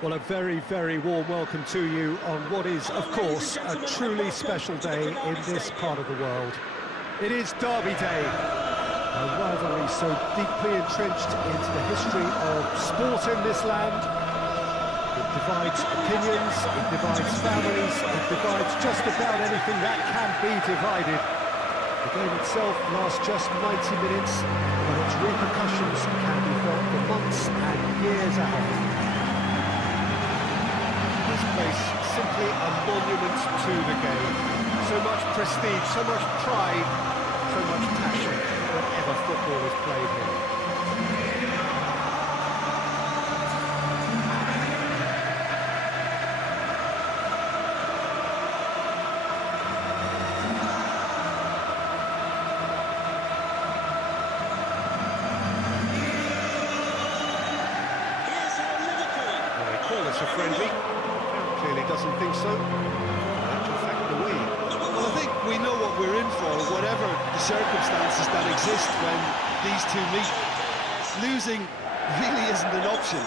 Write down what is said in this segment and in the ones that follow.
Well, a very, very warm welcome to you on what is, of course, a truly special day in this part of the world. It is Derby Day, a rivalry so deeply entrenched into the history of sport in this land. It divides opinions, it divides families, it divides just about anything that can be divided. The game itself lasts just 90 minutes, but its repercussions can be felt for months and years ahead. This place simply a monument to the game. So much prestige, so much pride, so much passion whenever football is played here. Well, they call this a friendly. Clearly doesn't think so. In actual fact, the way. Well, I think we know what we're in for, whatever the circumstances that exist when these two meet. Losing really isn't an option,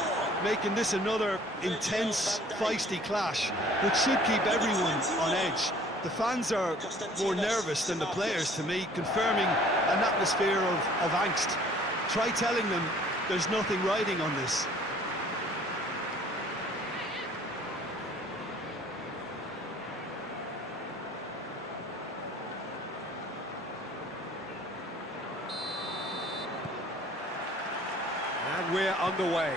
making this another intense, feisty clash, which should keep everyone on edge. The fans are more nervous than the players, to me, confirming an atmosphere of angst. Try telling them there's nothing riding on this. And we're underway.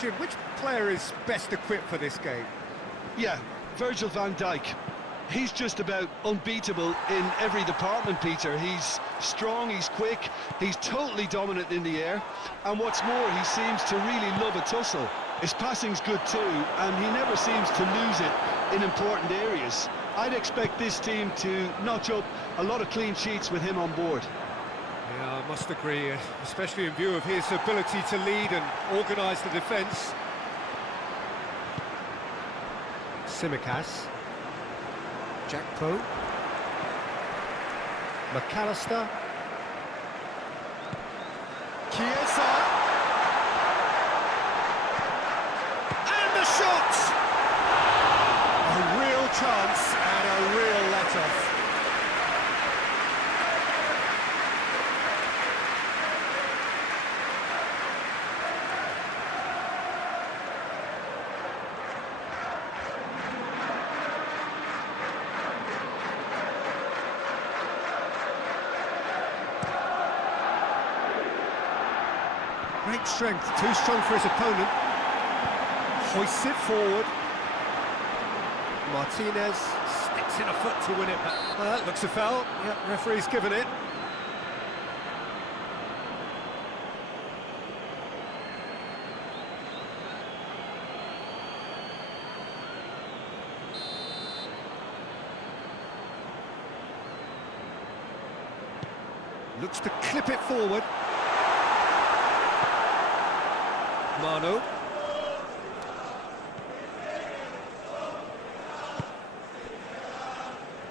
Jim, which player is best equipped for this game? Yeah, Virgil van Dijk. He's just about unbeatable in every department, Peter. He's strong, he's quick, he's totally dominant in the air, and what's more, he seems to really love a tussle. His passing's good too, and he never seems to lose it in important areas. I'd expect this team to notch up a lot of clean sheets with him on board. Yeah, I must agree, especially in view of his ability to lead and organise the defence. Simicas. Jack Poe. McAllister. Chiesa. And the shot! A real chance and a real let-off. Great strength, too strong for his opponent. Hoists it forward. Martinez sticks in a foot to win it back. That looks a foul. Yep, referee's given it. Looks to clip it forward. Manu.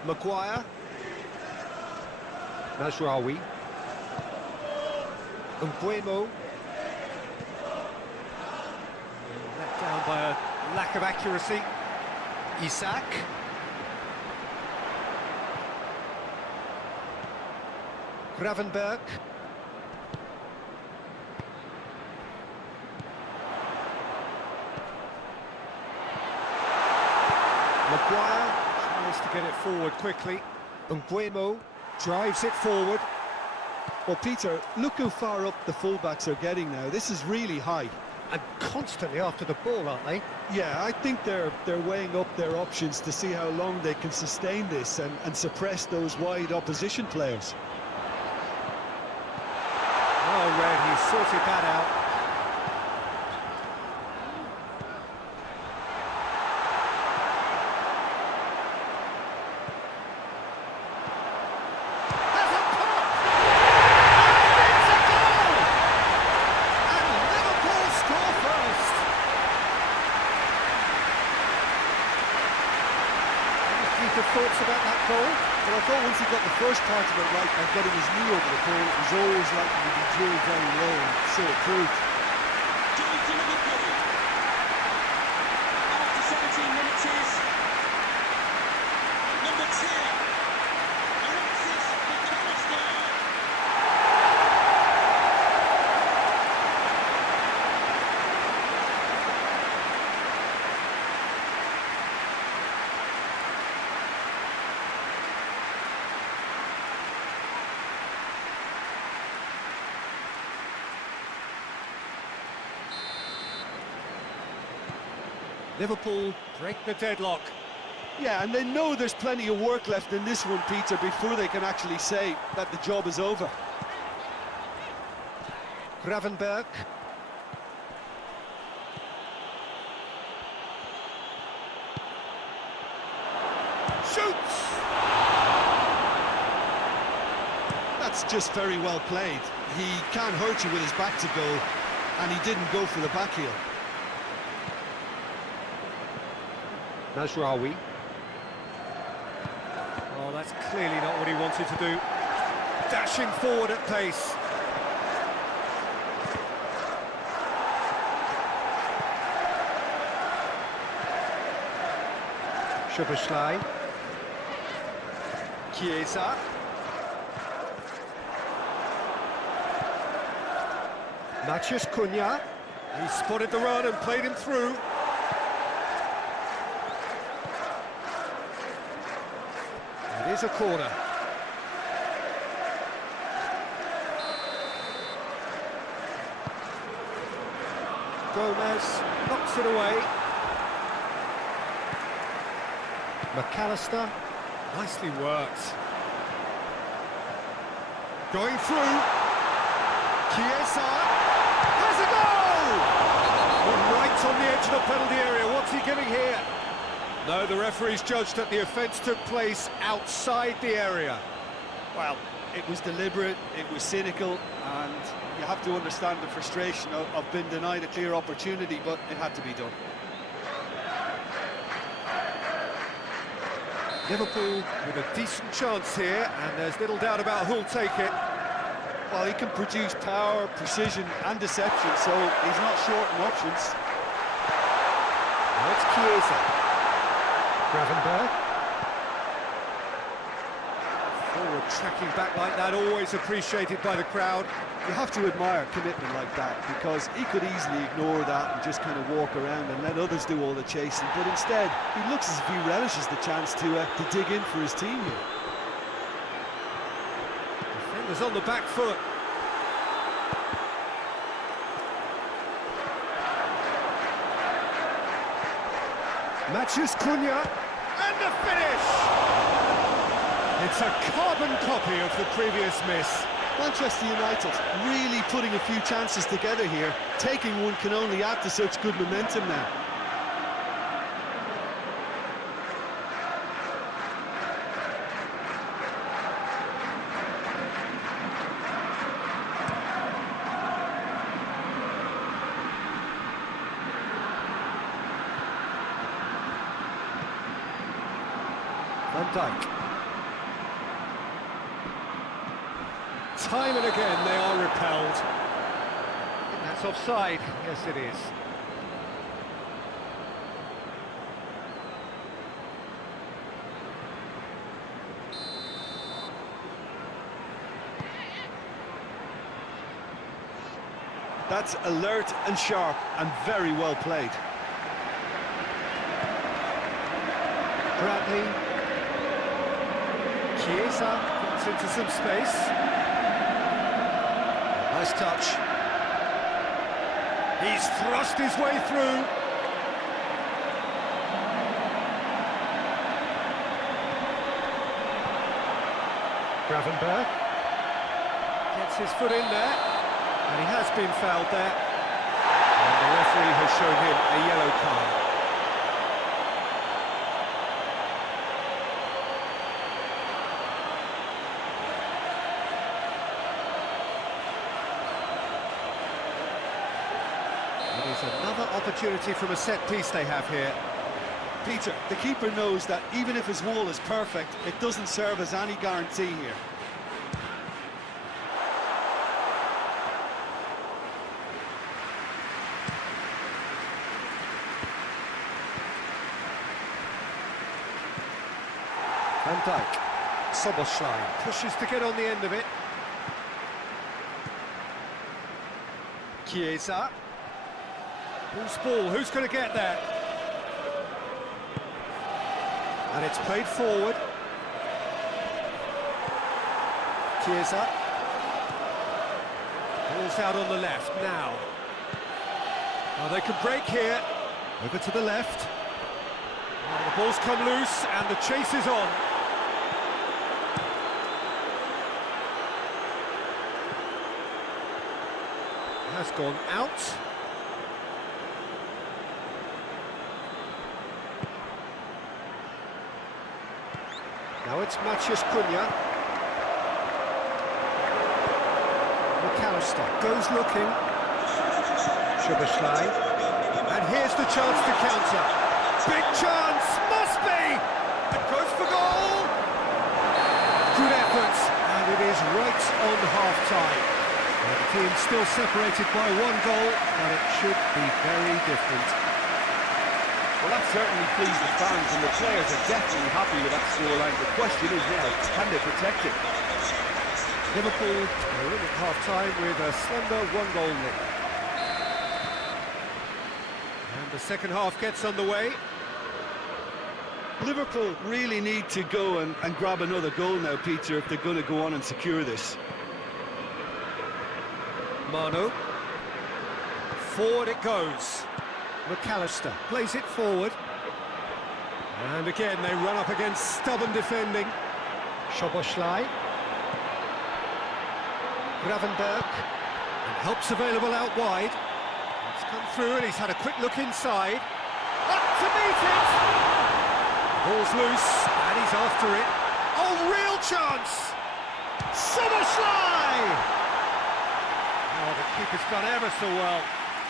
Maguire. Najraoui. Mbuemo. Let down by a lack of accuracy. Isak. Gravenberg. Maguire tries to get it forward quickly. Mbuemo drives it forward. Well, Peter, look how far up the fullbacks are getting now. This is really high. And constantly after the ball, aren't they? Yeah, I think they're weighing up their options to see how long they can sustain this and suppress those wide opposition players. Oh, Red, he sorted that out. of thoughts about that goal? Well, I thought once he got the first part of it right and getting his knee over the ball, it was always likely to be drilled very low, and so it proved. After 17 minutes is number 10, Alexis McAllister. Liverpool break the deadlock. Yeah, and they know there's plenty of work left in this one, Peter, before they can actually say that the job is over. Gravenberg. Shoots! That's just very well played. He can't hurt you with his back to goal, and he didn't go for the back heel. Mazraoui. Oh, that's clearly not what he wanted to do. Dashing forward at pace. Szoboszlai. Chiesa. Maciej Cunha. He spotted the run and played him through. It is a corner. Gomez knocks it away. McAllister, nicely worked. Going through. Chiesa has a goal! Right on the edge of the penalty area. What's he getting here? No, the referee's judged that the offence took place outside the area. Well, it was deliberate, it was cynical, and you have to understand the frustration of being denied a clear opportunity, but it had to be done. Liverpool with a decent chance here, and there's little doubt about who'll take it. Well, he can produce power, precision and deception, so he's not short on options. Now it's Chiesa. Gravenberg. Forward tracking back like that, always appreciated by the crowd. You have to admire commitment like that, because he could easily ignore that and just kind of walk around and let others do all the chasing, but instead he looks as if he relishes the chance to dig in for his team here. Defenders on the back foot. Maciej Cunha, and the finish! It's a carbon copy of the previous miss. Manchester United really putting a few chances together here. Taking one can only add to such good momentum now. Van Dijk. Time and again they are repelled. And that's offside. Yes, it is. That's alert and sharp and very well played. Bradley. Chiesa gets into some space. Nice touch. He's thrust his way through. Gravenberg gets his foot in there, and he has been fouled there. And the referee has shown him a yellow card. It is another opportunity from a set piece they have here. Peter, the keeper knows that even if his wall is perfect, it doesn't serve as any guarantee here. Van Dijk. Soboslai pushes to get on the end of it. Chiesa. Who's ball? Who's going to get there? And it's played forward. Chiesa. Ball's out on the left now. Oh, they can break here. Over to the left. Oh, the ball's come loose and the chase is on. Has gone out. Now it's Matheus Cunha. McAllister goes looking. Szoboszlai. And here's the chance to counter. Big chance, must be! It goes for goal! Good effort, and it is right on half-time. The team's still separated by one goal, but it should be very different. Well, that certainly pleased the fans, and the players are definitely happy with that scoreline. The question is now, can they protect it? Liverpool are in at half-time with a slender one-goal lead. And the second half gets underway. Liverpool really need to go and grab another goal now, Peter, if they're going to go on and secure this. Manu. Forward it goes. McAllister plays it forward. And again, they run up against stubborn defending. Szoboszlai. Gravenberg. And help's available out wide. It's come through and he's had a quick look inside. Up to meet it! Ball's loose and he's after it. Oh, real chance! Szoboszlai! Oh, the keeper's done ever so well.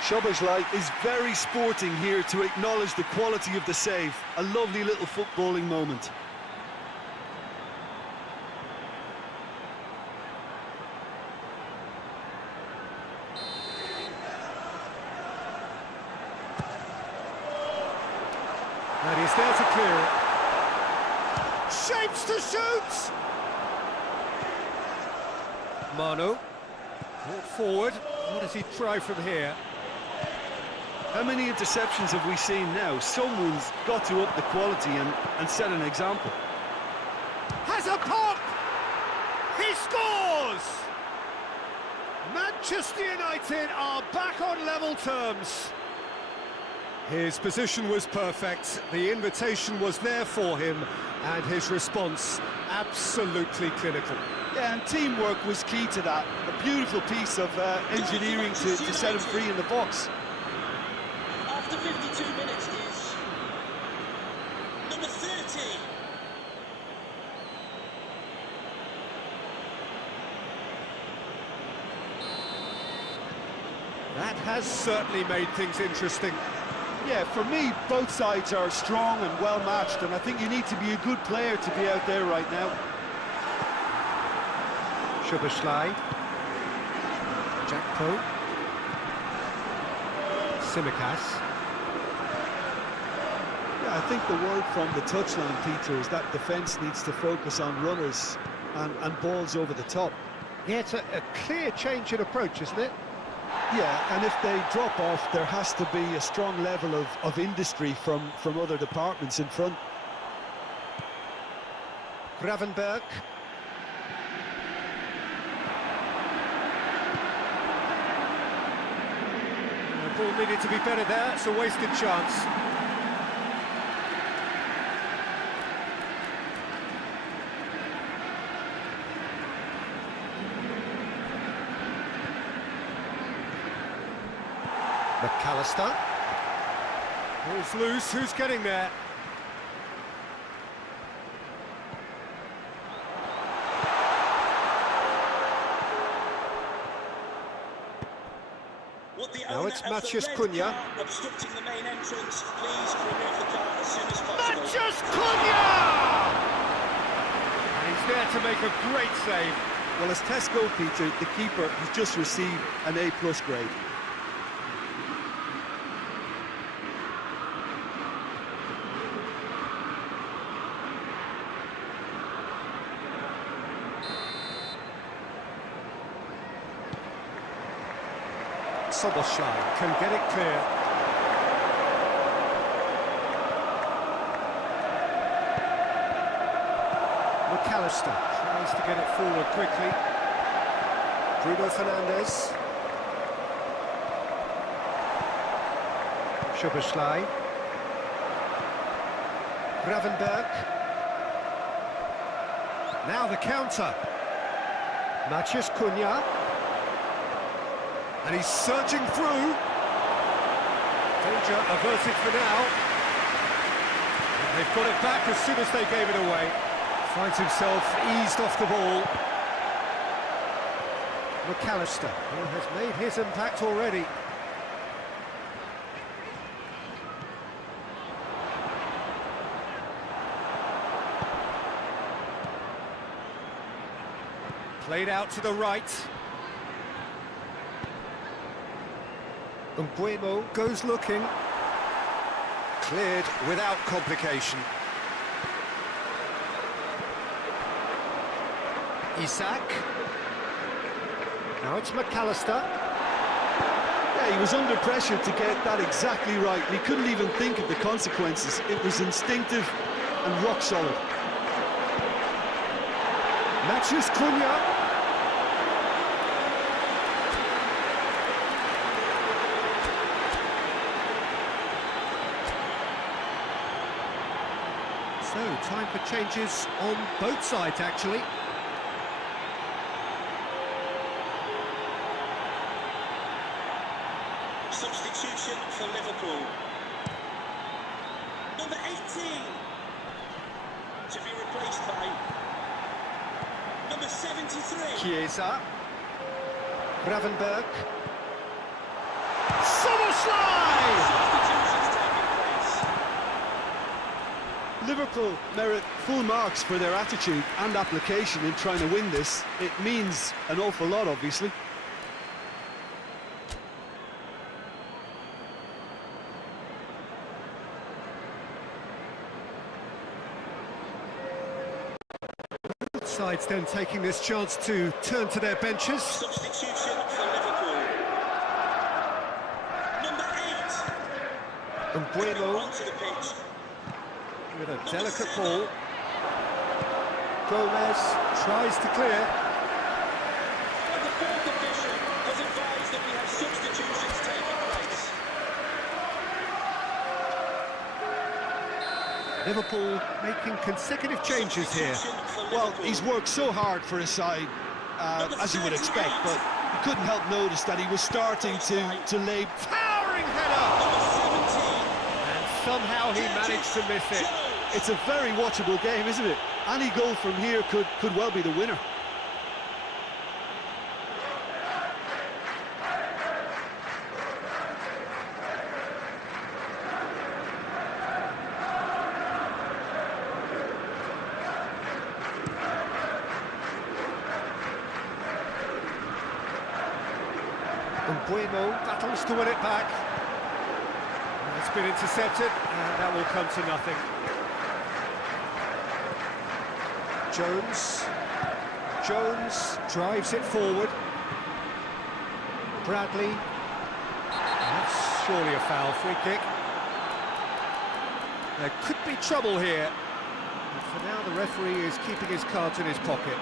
Szoboszlai is very sporting here to acknowledge the quality of the save. A lovely little footballing moment. And he's there to clear it. Shapes to shoot! Manu. Brought forward. What does he try from here? How many interceptions have we seen now? Someone's got to up the quality and set an example. Has a pop! He scores! Manchester United are back on level terms. His position was perfect, the invitation was there for him, and his response absolutely clinical. Yeah, and teamwork was key to that. A beautiful piece of engineering to set him free in the box. After 52 minutes is number 30. That has certainly made things interesting. Yeah, for me, both sides are strong and well matched, and I think you need to be a good player to be out there right now. Szoboszlai. Jackpo. Tsimikas. Yeah, I think the word from the touchline, Peter, is that defence needs to focus on runners and balls over the top. Yeah, it's a clear change in approach, isn't it? Yeah, and if they drop off, there has to be a strong level of industry from other departments in front. Gravenberg. The ball needed to be better there, it's a wasted chance. McAllister. Ball's loose, who's getting there? What the Now it's owner of the Matheus red Cunha. car obstructing the main entrance, please remove the car as soon as possible. Matheus Cunha! And he's there to make a great save. Well, as test goalkeeper, the keeper has just received an A+ grade. Soboslai can get it clear. McAllister tries to get it forward quickly. Bruno Fernandes. Soboslai. Gravenberg. Now the counter. Matheus Cunha. And he's surging through. Danger averted for now. And they've got it back as soon as they gave it away. Finds himself eased off the ball. McAllister, who has made his impact already. Played out to the right. Mbuemo goes looking. Cleared without complication. Isak. Now it's McAllister. Yeah, he was under pressure to get that exactly right. He couldn't even think of the consequences. It was instinctive and rock solid. Matheus Cunha. So, time for changes on both sides, actually. Substitution for Liverpool. Number 18 to be replaced by number 73. Chiesa. Gravenberg. Soboslai! Substitutions taking place. Liverpool merit full marks for their attitude and application in trying to win this. It means an awful lot, obviously. Sides then taking this chance to turn to their benches. Substitution for Liverpool. Number 8 Mbuemo onto the pitch. with a delicate ball. Gomez tries to clear. And the fourth official has advised that we have substitutions taking place. Liverpool making consecutive changes here. Substitution for Well, Liverpool. he's worked so hard for his side, as you would expect, but you couldn't help notice that he was starting to lay Towering header! Number 17. And somehow he managed to miss it. It's a very watchable game, isn't it? Any goal from here could well be the winner. Mbuemo battles to win it back. And it's been intercepted, and that will come to nothing. Jones drives it forward. Bradley. That's surely a foul, free kick. There could be trouble here. But for now, the referee is keeping his cards in his pocket.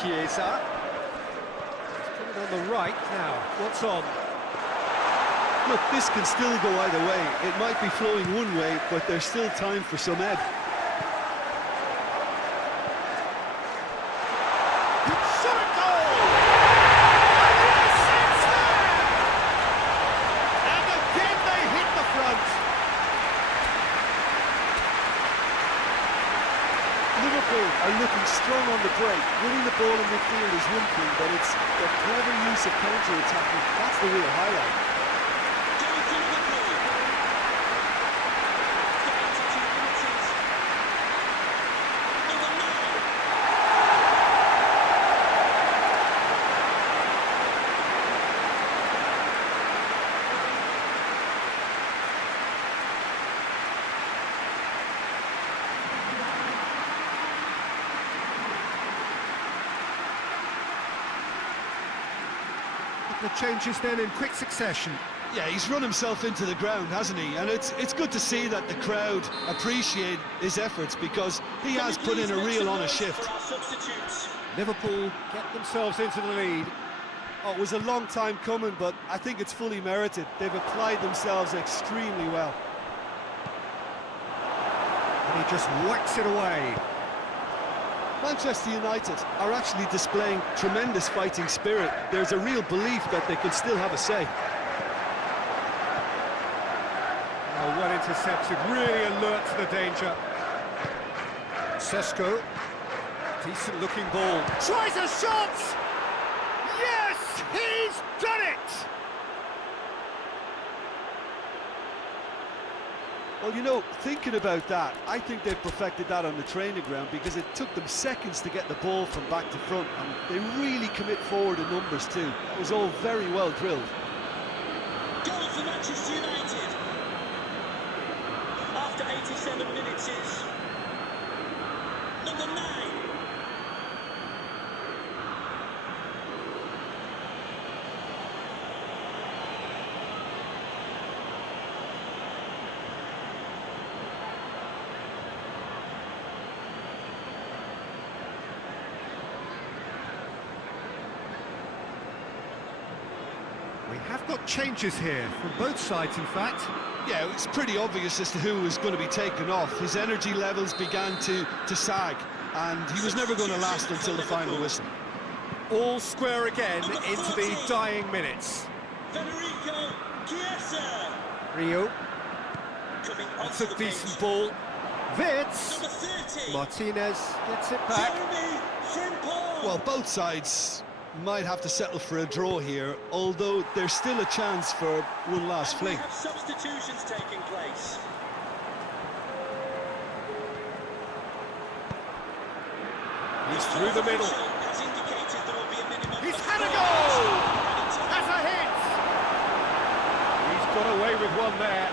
Chiesa. He's put it on the right now. What's on? Look, this can still go either way. It might be flowing one way, but there's still time for some ebb. Shot a goal! And yes, it's there! And again they hit strong on the break. Winning the ball in midfield is one thing, but it's the clever use of counter-attacking. That's the real highlight. The changes then in quick succession. Yeah, he's run himself into the ground, hasn't he? And it's good to see that the crowd appreciate his efforts, because he has put in a real honest shift. Liverpool get themselves into the lead. Oh, it was a long time coming, but I think it's fully merited. They've applied themselves extremely well. And he just whacks it away. Manchester United are actually displaying tremendous fighting spirit. There's a real belief that they can still have a say. Oh, well intercepted, really alert to the danger. Sesko, decent looking ball. Tries a shot! Yes, he's done it! Well, you know, thinking about that, I think they've perfected that on the training ground, because it took them seconds to get the ball from back to front, and they really commit forward in numbers too. That was all very well drilled. Goal for Manchester United. After 87 minutes is number 9. We have got changes here, from both sides in fact. Yeah, it's pretty obvious as to who was going to be taken off. His energy levels began to sag, and he was never going to last until the final whistle. All square again into the dying minutes. Federico Chiesa. Rio, Coming that's onto a the decent pitch. ball. Vitz, Number 30. Martinez gets it back. Jeremy Frimpong. Well, both sides might have to settle for a draw here, although there's still a chance for one last And we fling. have substitutions taking place. He's through the middle. Has indicated there will be a minimum. He's of had a 5 goal! minutes. That's a hit! He's got away with one there.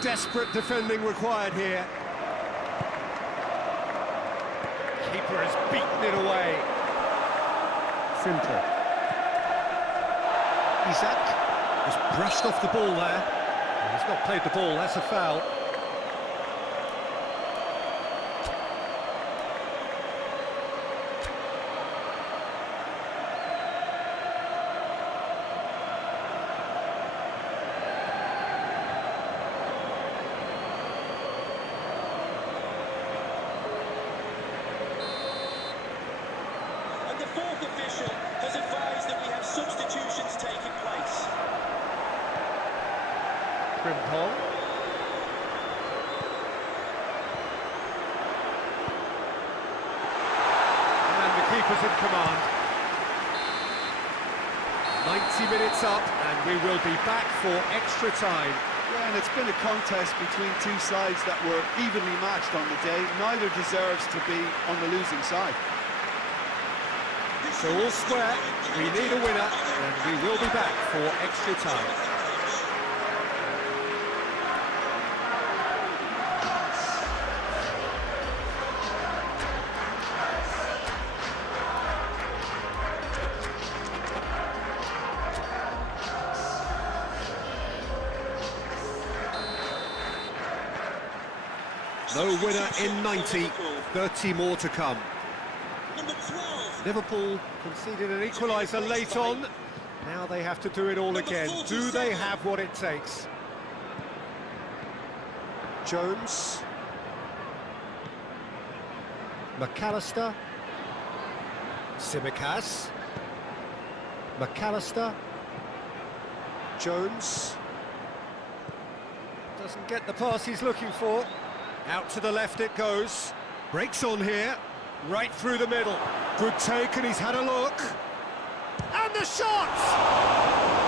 Desperate defending required here. Keeper has beaten it away. Frimpong. Isak has brushed off the ball there. He's not played the ball, that's a foul. And the fourth official has advised that we have substitutions taking place. Frimpong. And the keeper's in command. 90 minutes up, and we will be back for extra time. Yeah, and it's been a contest between two sides that were evenly matched on the day. Neither deserves to be on the losing side. So all square, we need a winner, and we will be back for extra time. No winner in 90, 30 more to come. Number 12. Liverpool conceded an equaliser late on. Now they have to do it all again. Do they have what it takes? Jones. McAllister. Tsimikas. McAllister. Jones. Doesn't get the pass he's looking for. Out to the left it goes. Breaks on here. Right through the middle. Good take, and he's had a look. And the shot!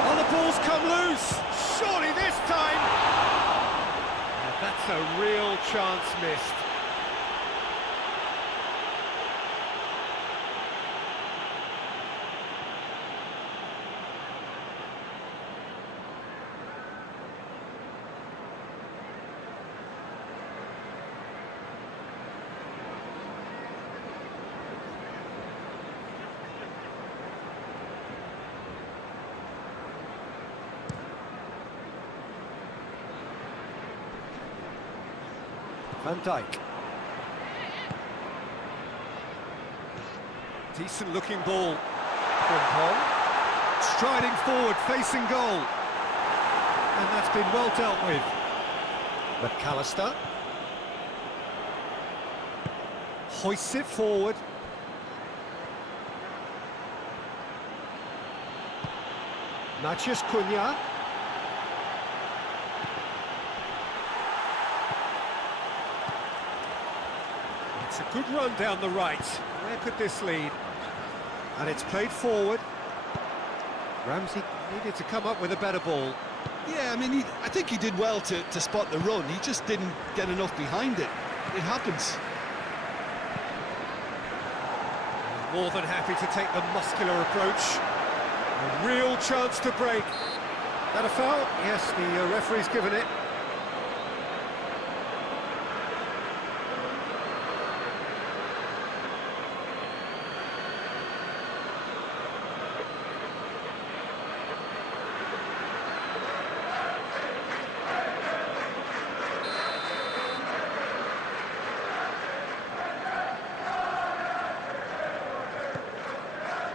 Oh, the ball's come loose. Surely this time. Yeah, that's a real chance missed. Van Dijk. Decent looking ball. Frimpong. Striding forward, facing goal. And that's been well dealt with. McAllister. Hoists it forward. Matheus Cunha. It's a good run down the right. Where could this lead? And it's played forward. Ramsey needed to come up with a better ball. Yeah, I mean, I think he did well to spot the run. He just didn't get enough behind it. It happens. More than happy to take the muscular approach. A real chance to break. That a foul? Yes, the referee's given it.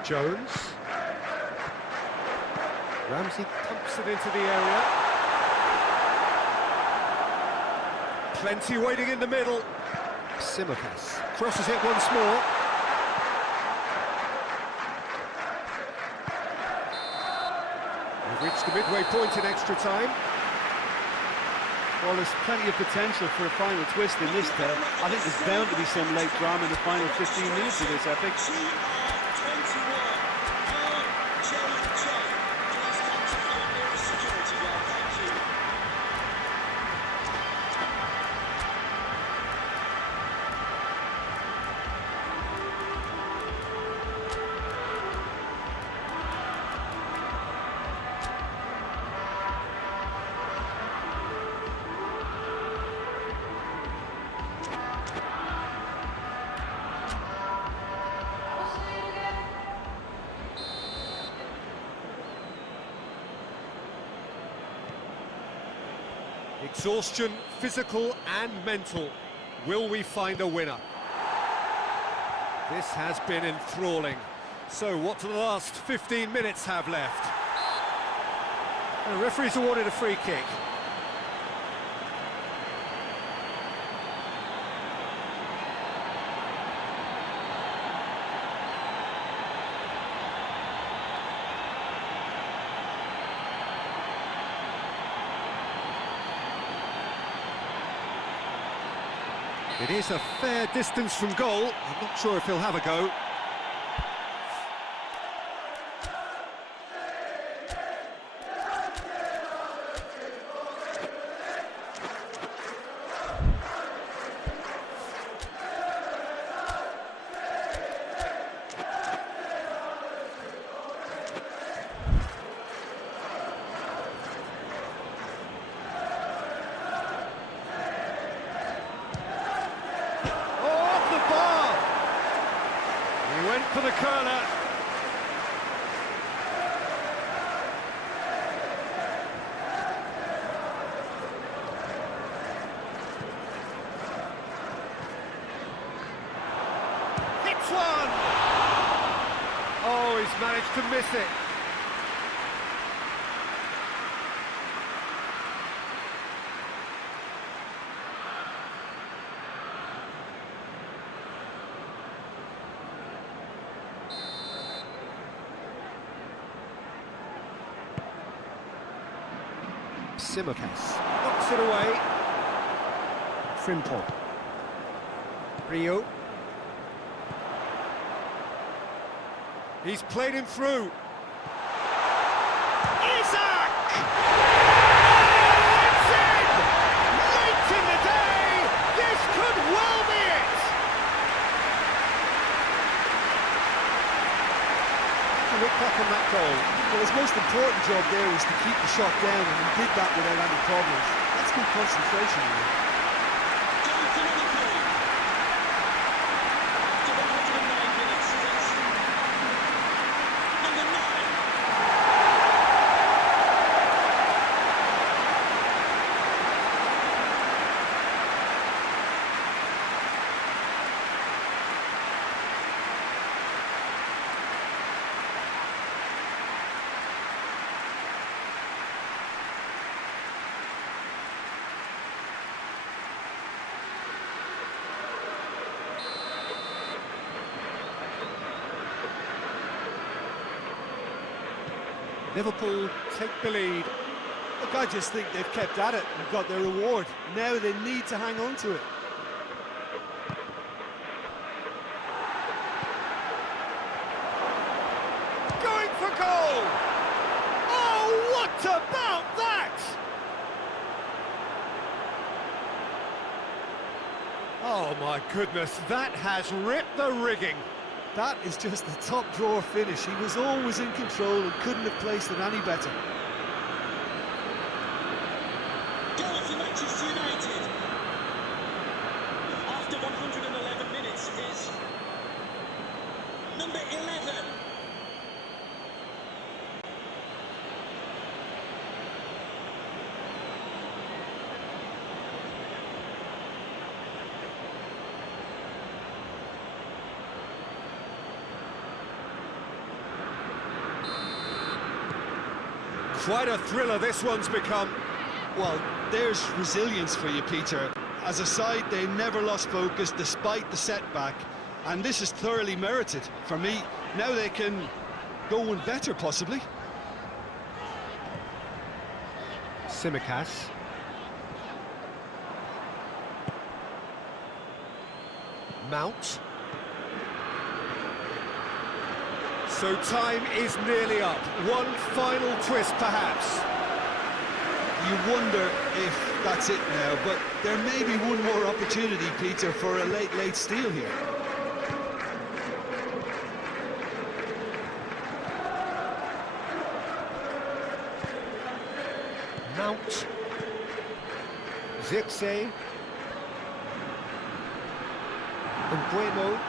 Jones. Ramsey pumps it into the area. Plenty waiting in the middle. Tsimikas crosses it once more. We've reached the midway point in extra time. Well, there's plenty of potential for a final twist in this tale. I think there's bound to be some late drama in the final 15 minutes of this epic. Exhaustion, physical and mental. Will we find a winner? This has been enthralling. So what do the last 15 minutes have left? The referee's awarded a free kick. It is a fair distance from goal. I'm not sure if he'll have a go. Went for the corner. Hits one! Oh, he's managed to miss it. Simicas knocks it away. Frimpong. Rio. He's played him through. Isaac! Oh, it's in! Late in the day! This could well be it! To look back on that goal. Well, his most important job there was to keep the shot down, and he did that without any problems. That's good concentration, really. Liverpool take the lead. Look, I just think they've kept at it and got their reward. Now they need to hang on to it. Going for goal! Oh, what about that? Oh my goodness, that has ripped the rigging. That is just the top drawer finish. He was always in control and couldn't have placed it any better. Goal for Manchester United. After 111 minutes is number 11. Quite a thriller this one's become. Well, there's resilience for you, Peter. As a side, they never lost focus despite the setback, and this is thoroughly merited. For me, now they can go one better, possibly. Simicas. Mount. So time is nearly up. One final twist, perhaps. You wonder if that's it now, but there may be one more opportunity, Peter, for a late steal here. Mount. Zirkzee. Mbuemo.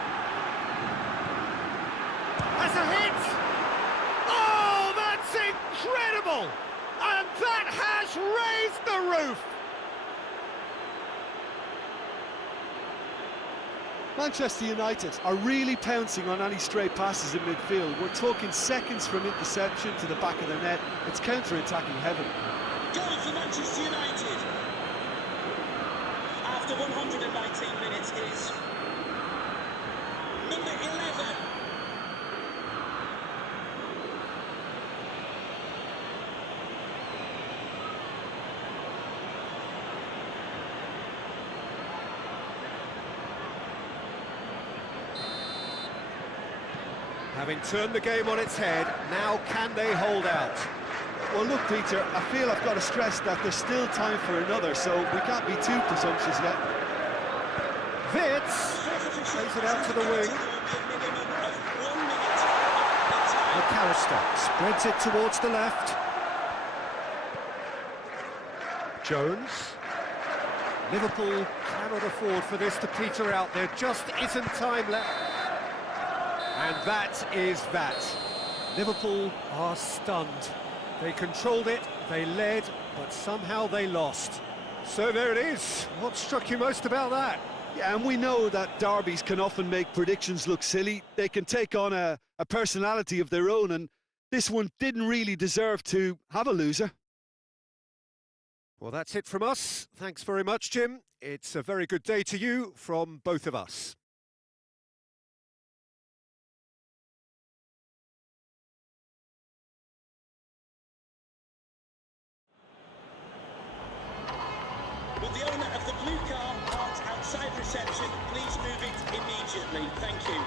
That's a hit! Oh, that's incredible! And that has raised the roof! Manchester United are really pouncing on any stray passes in midfield. We're talking seconds from interception to the back of the net. It's counter-attacking heaven. Goal for Manchester United. After 119 minutes is number 11. Having turned the game on its head, now can they hold out? Well, look, Peter, I feel I've got to stress that there's still time for another, so we can't be too presumptuous yet. Wits plays it out to the wing. McAllister spreads it towards the left. Jones. Liverpool cannot afford for this to peter out. There just isn't time left. And that is that. Liverpool are stunned. They controlled it, they led, but somehow they lost. So there it is. What struck you most about that? Yeah, and we know that derbies can often make predictions look silly. They can take on a personality of their own, and this one didn't really deserve to have a loser. Well, that's it from us. Thanks very much, Jim. It's a very good day to you from both of us. Will the owner of the blue car parked outside reception please move it immediately? Thank you.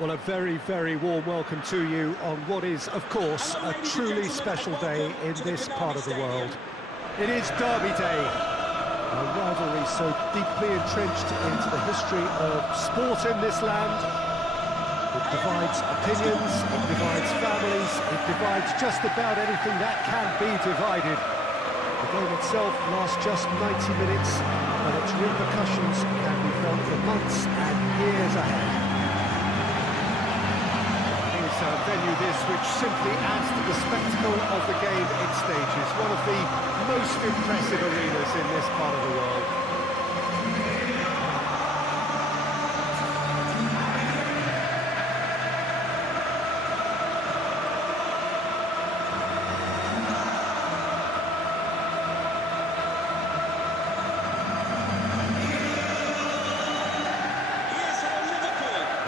Well, a very, very warm welcome to you on what is, of course, a truly special day in this part of the world. It is Derby Day, a rivalry so deeply entrenched into the history of sport in this land. It divides opinions, it divides families, it divides just about anything that can be divided. The game itself lasts just 90 minutes, but its repercussions can be felt for months and years ahead. A venue this which simply adds to the spectacle of the game it stages. One of the most impressive arenas in this part of the world.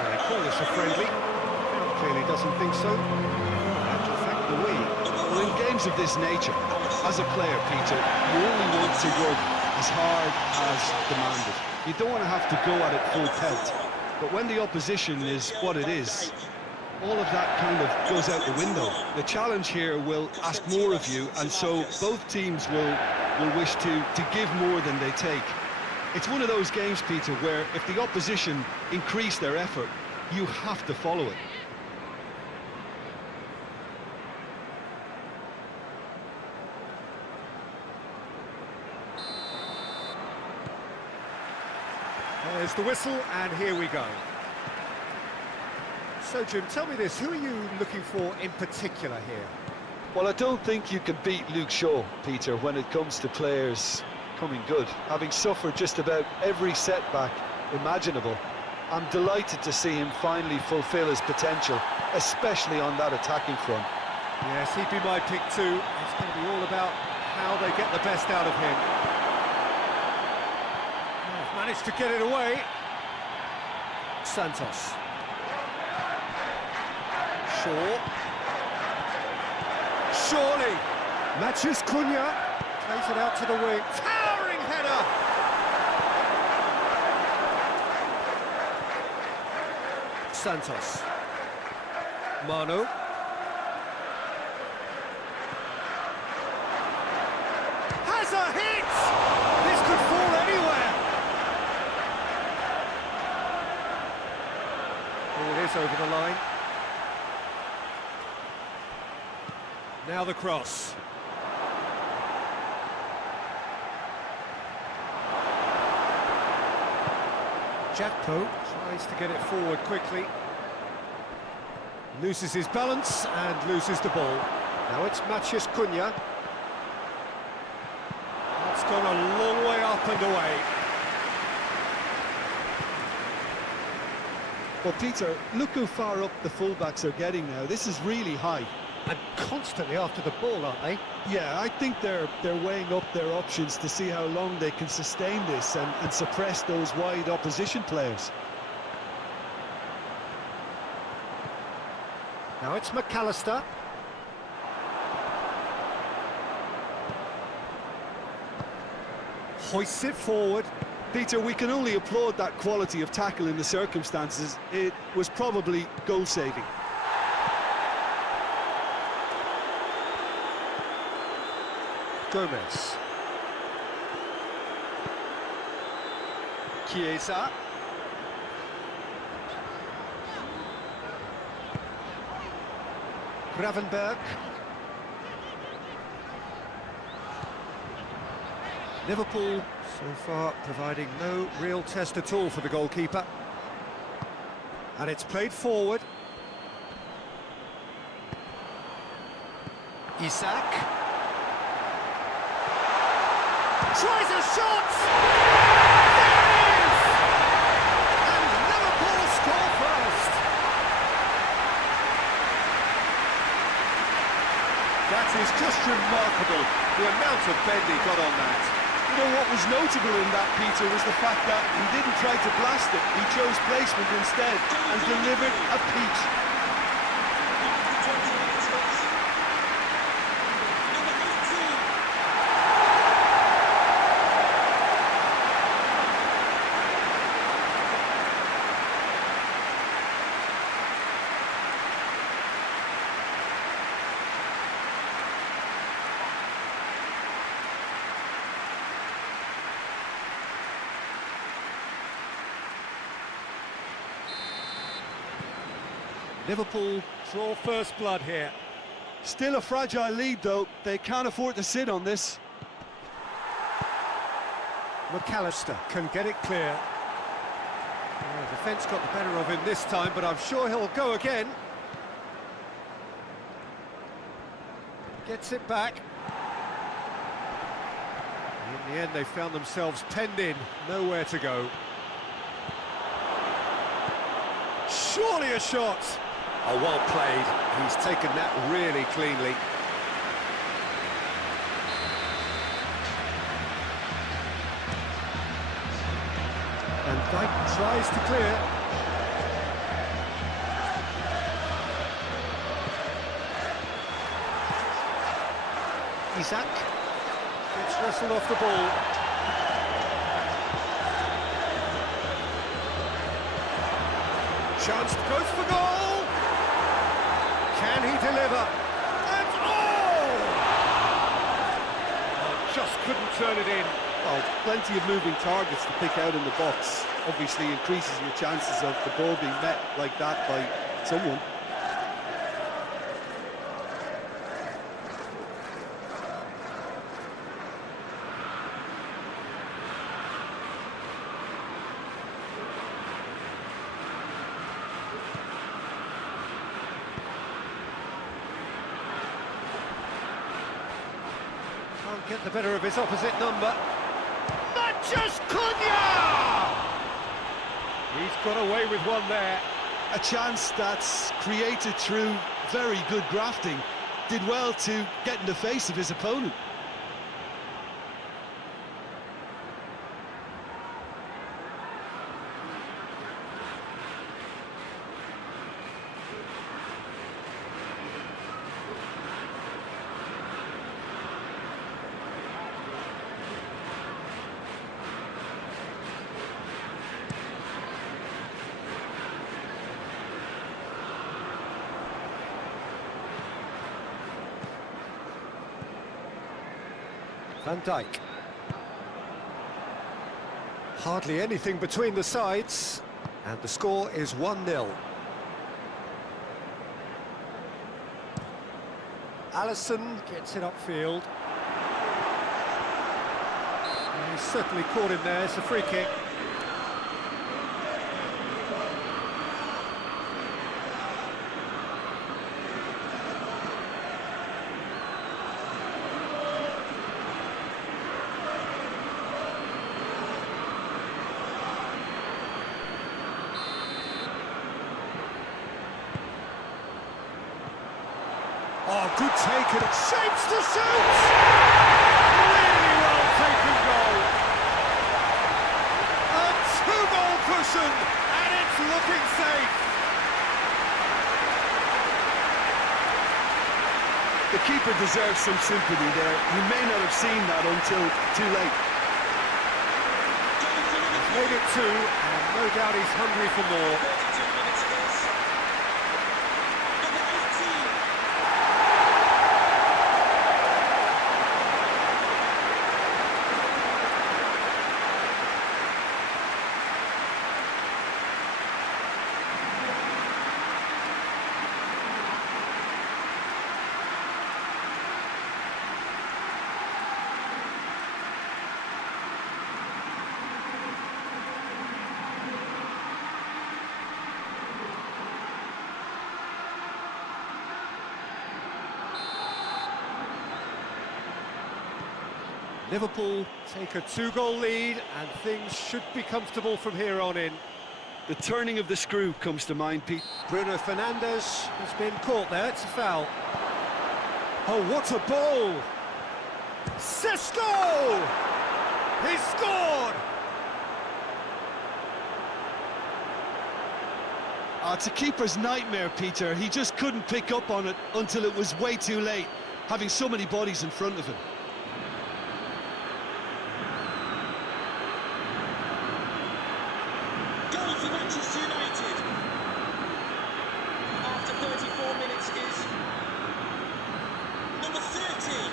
They call this a friendly. Clearly doesn't think so. And in fact, the we. Well, in games of this nature, as a player, Peter, you only want to work as hard as demanded. You don't want to have to go at it full pelt. But when the opposition is what it is, all of that kind of goes out the window. The challenge here will ask more of you, and so both teams will wish to give more than they take. It's one of those games, Peter, where if the opposition increase their effort, you have to follow it. There's the whistle, and here we go. So, Jim, tell me this, who are you looking for in particular here? Well, I don't think you can beat Luke Shaw, Peter, when it comes to players coming good. Having suffered just about every setback imaginable, I'm delighted to see him finally fulfil his potential, especially on that attacking front. Yes, he'd be my pick too. It's going to be all about how they get the best out of him. Managed to get it away. Santos. Shaw. Surely. Matches Cunha. Plays it out to the wing. Towering header. Santos. Manu. Has a hit! This could fall anywhere. It is over the line. Now the cross. Jakpo tries to get it forward quickly. Loses his balance and loses the ball. Now it's Mathias Cunha. That's gone a long way up and away. Well, Peter, look how far up the fullbacks are getting now. This is really high. And constantly after the ball, aren't they? Yeah, I think they're weighing up their options to see how long they can sustain this and suppress those wide opposition players. Now it's McAllister. Hoists it forward. Peter, we can only applaud that quality of tackle in the circumstances. It was probably goal-saving. Gomez. Chiesa. Gravenberg. Liverpool so far providing no real test at all for the goalkeeper. And it's played forward. Isak. Tries a shot! There it is! And Liverpool score first. That is just remarkable, the amount of bend he got on that. You know what was notable in that, Peter, was the fact that he didn't try to blast it. He chose placement instead and delivered a peach. Liverpool draw first blood here. Still a fragile lead, though. They can't afford to sit on this. McAllister can get it clear. The defence got the better of him this time, but I'm sure he'll go again. Gets it back. In the end, they found themselves penned in, nowhere to go. Surely a shot! Oh, well played. He's taken that really cleanly. And Dyke tries to clear. Isak gets wrestled off the ball. Chance goes for goal! Can he deliver? And just couldn't turn it in. Well, plenty of moving targets to pick out in the box. Obviously increases your chances of the ball being met like that by someone. Can't get the better of his opposite number. Matches Cunha! He's got away with one there. A chance that's created through very good grafting. Did well to get in the face of his opponent. Van Dijk. Hardly anything between the sides, and the score is 1-0. Alisson gets it upfield. He's certainly caught him there, it's a free kick. Oh, good take, and it shapes the shoot! Really well taken goal. A two-goal cushion, and it's looking safe. The keeper deserves some sympathy there. He may not have seen that until too late. He's made it two, and no doubt he's hungry for more. 32 minutes of this. Number 18. Liverpool take a 2-goal lead, and things should be comfortable from here on in. The turning of the screw comes to mind, Pete. Bruno Fernandes has been caught there, it's a foul. Oh, what a ball! Sesko! He scored! It's a keeper's nightmare, Peter. He just couldn't pick up on it until it was way too late, having so many bodies in front of him. Goal for Manchester United. After 34 minutes is number 30.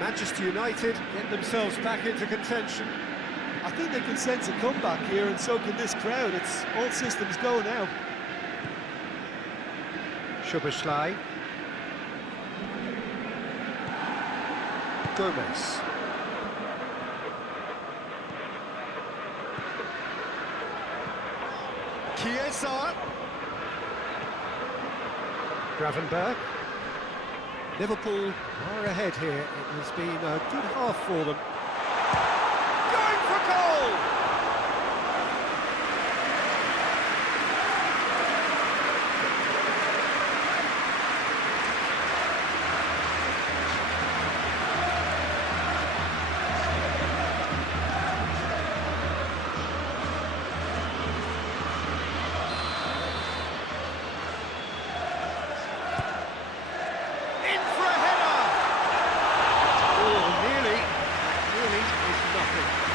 Manchester United get themselves back into contention. I think they can sense a comeback here, and so can this crowd. It's all systems go now. Szoboszlai. Gomez. Chiesa. Gravenberg. Liverpool are ahead here. It has been a good half for them. Going for goal!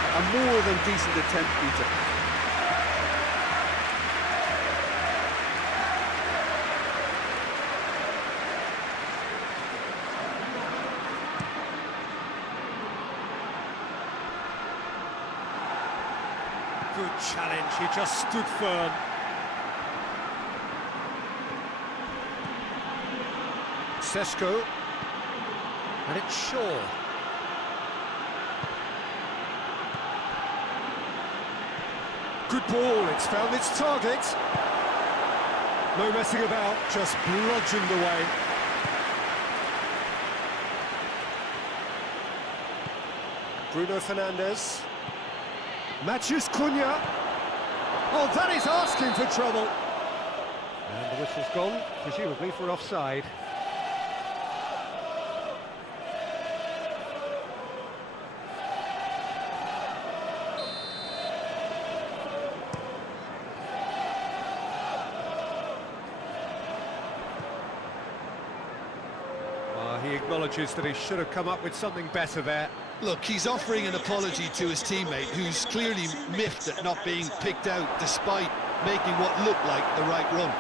A more than decent attempt, Peter. Good challenge, he just stood firm. Sesko. And it's Shaw. Good ball, it's found its target. No messing about, just bludgeoned away. Bruno Fernandes. Matheus Cunha. Oh, that is asking for trouble. And the whistle's gone, presumably for offside. He acknowledges that he should have come up with something better there. Look, he's offering an apology to his teammate, who's clearly miffed at not being picked out despite making what looked like the right run.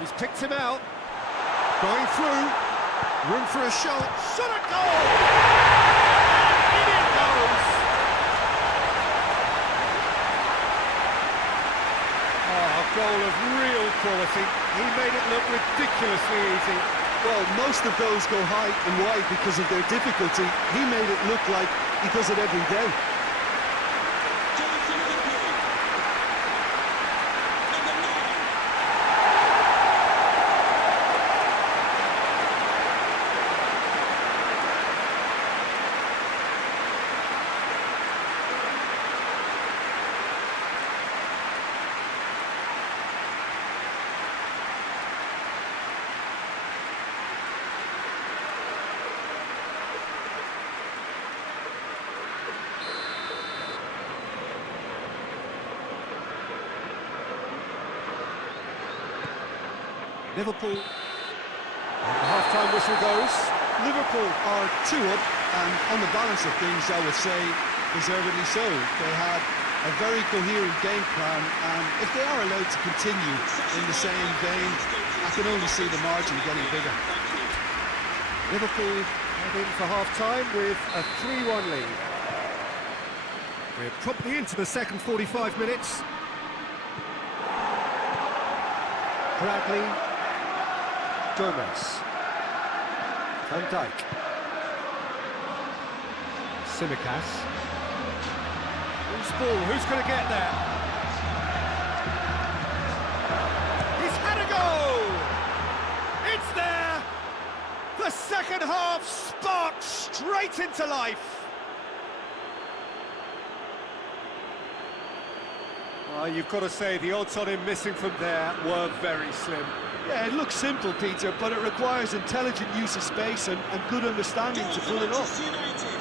He's picked him out. Going through. Room for a shot. Shot at goal! In it goes! Oh, a goal of real quality. He made it look ridiculously easy. Well, most of those go high and wide because of their difficulty. He made it look like he does it every day. Liverpool. And the half-time whistle goes. Liverpool are 2 up, and on the balance of things, I would say, deservedly so. They had a very coherent game plan, and if they are allowed to continue in the same vein, I can only see the margin getting bigger. Liverpool head in for half-time with a 3-1 lead. We're promptly into the second 45 minutes. Bradley. Gomez. Van Dijk. Simicas. Who's ball? Who's going to get there? He's had a go! It's there! The second half sparks straight into life. Well, you've got to say the odds on him missing from there were very slim. Yeah, it looks simple, Peter, but it requires intelligent use of space and good understanding to pull it off. United,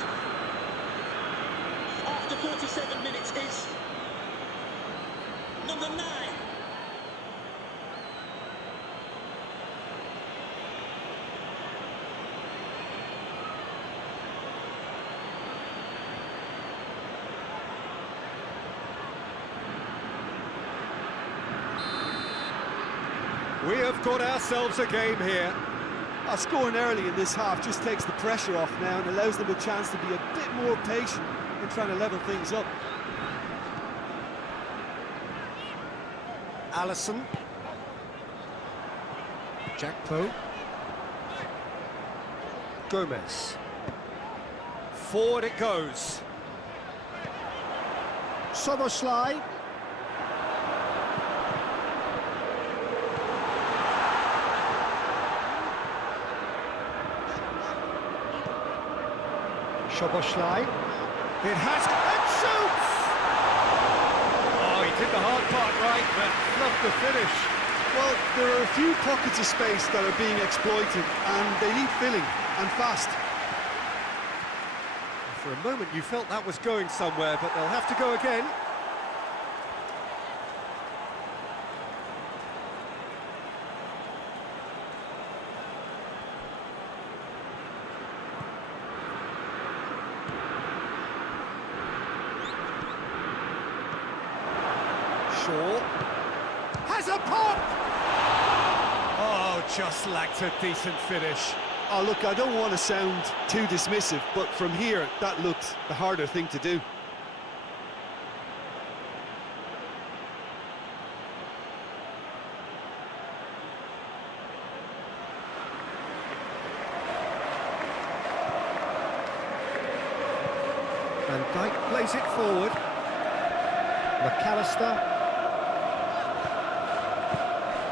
after 47 minutes, is number 9. We have got ourselves a game here. Scoring early in this half just takes the pressure off now and allows them a chance to be a bit more patient in trying to level things up. Alisson. Jackpo. Gomez. Forward it goes. Soboslai. Soboslai. It has... and shoots! Oh, he did the hard part right, but fluffed the finish. Well, there are a few pockets of space that are being exploited, and they need filling, and fast. For a moment you felt that was going somewhere, but they'll have to go again. Shaw has a pop! Oh, just lacked a decent finish. Oh, look, I don't want to sound too dismissive, but from here, that looked the harder thing to do. Van Dijk plays it forward. McAllister.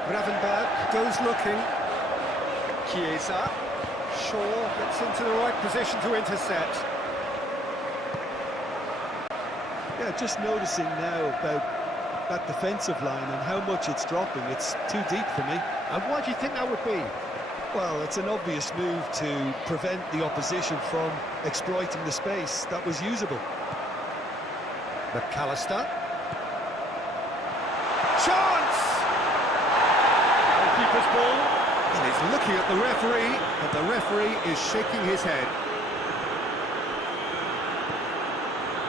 Gravenberg goes looking. Chiesa. Shaw gets into the right position to intercept. Yeah, just noticing now about that defensive line and how much it's dropping. It's too deep for me. And why do you think that would be? Well, it's an obvious move to prevent the opposition from exploiting the space that was usable. McAllister. Chance! Goalkeeper's ball. And he's looking at the referee, but the referee is shaking his head.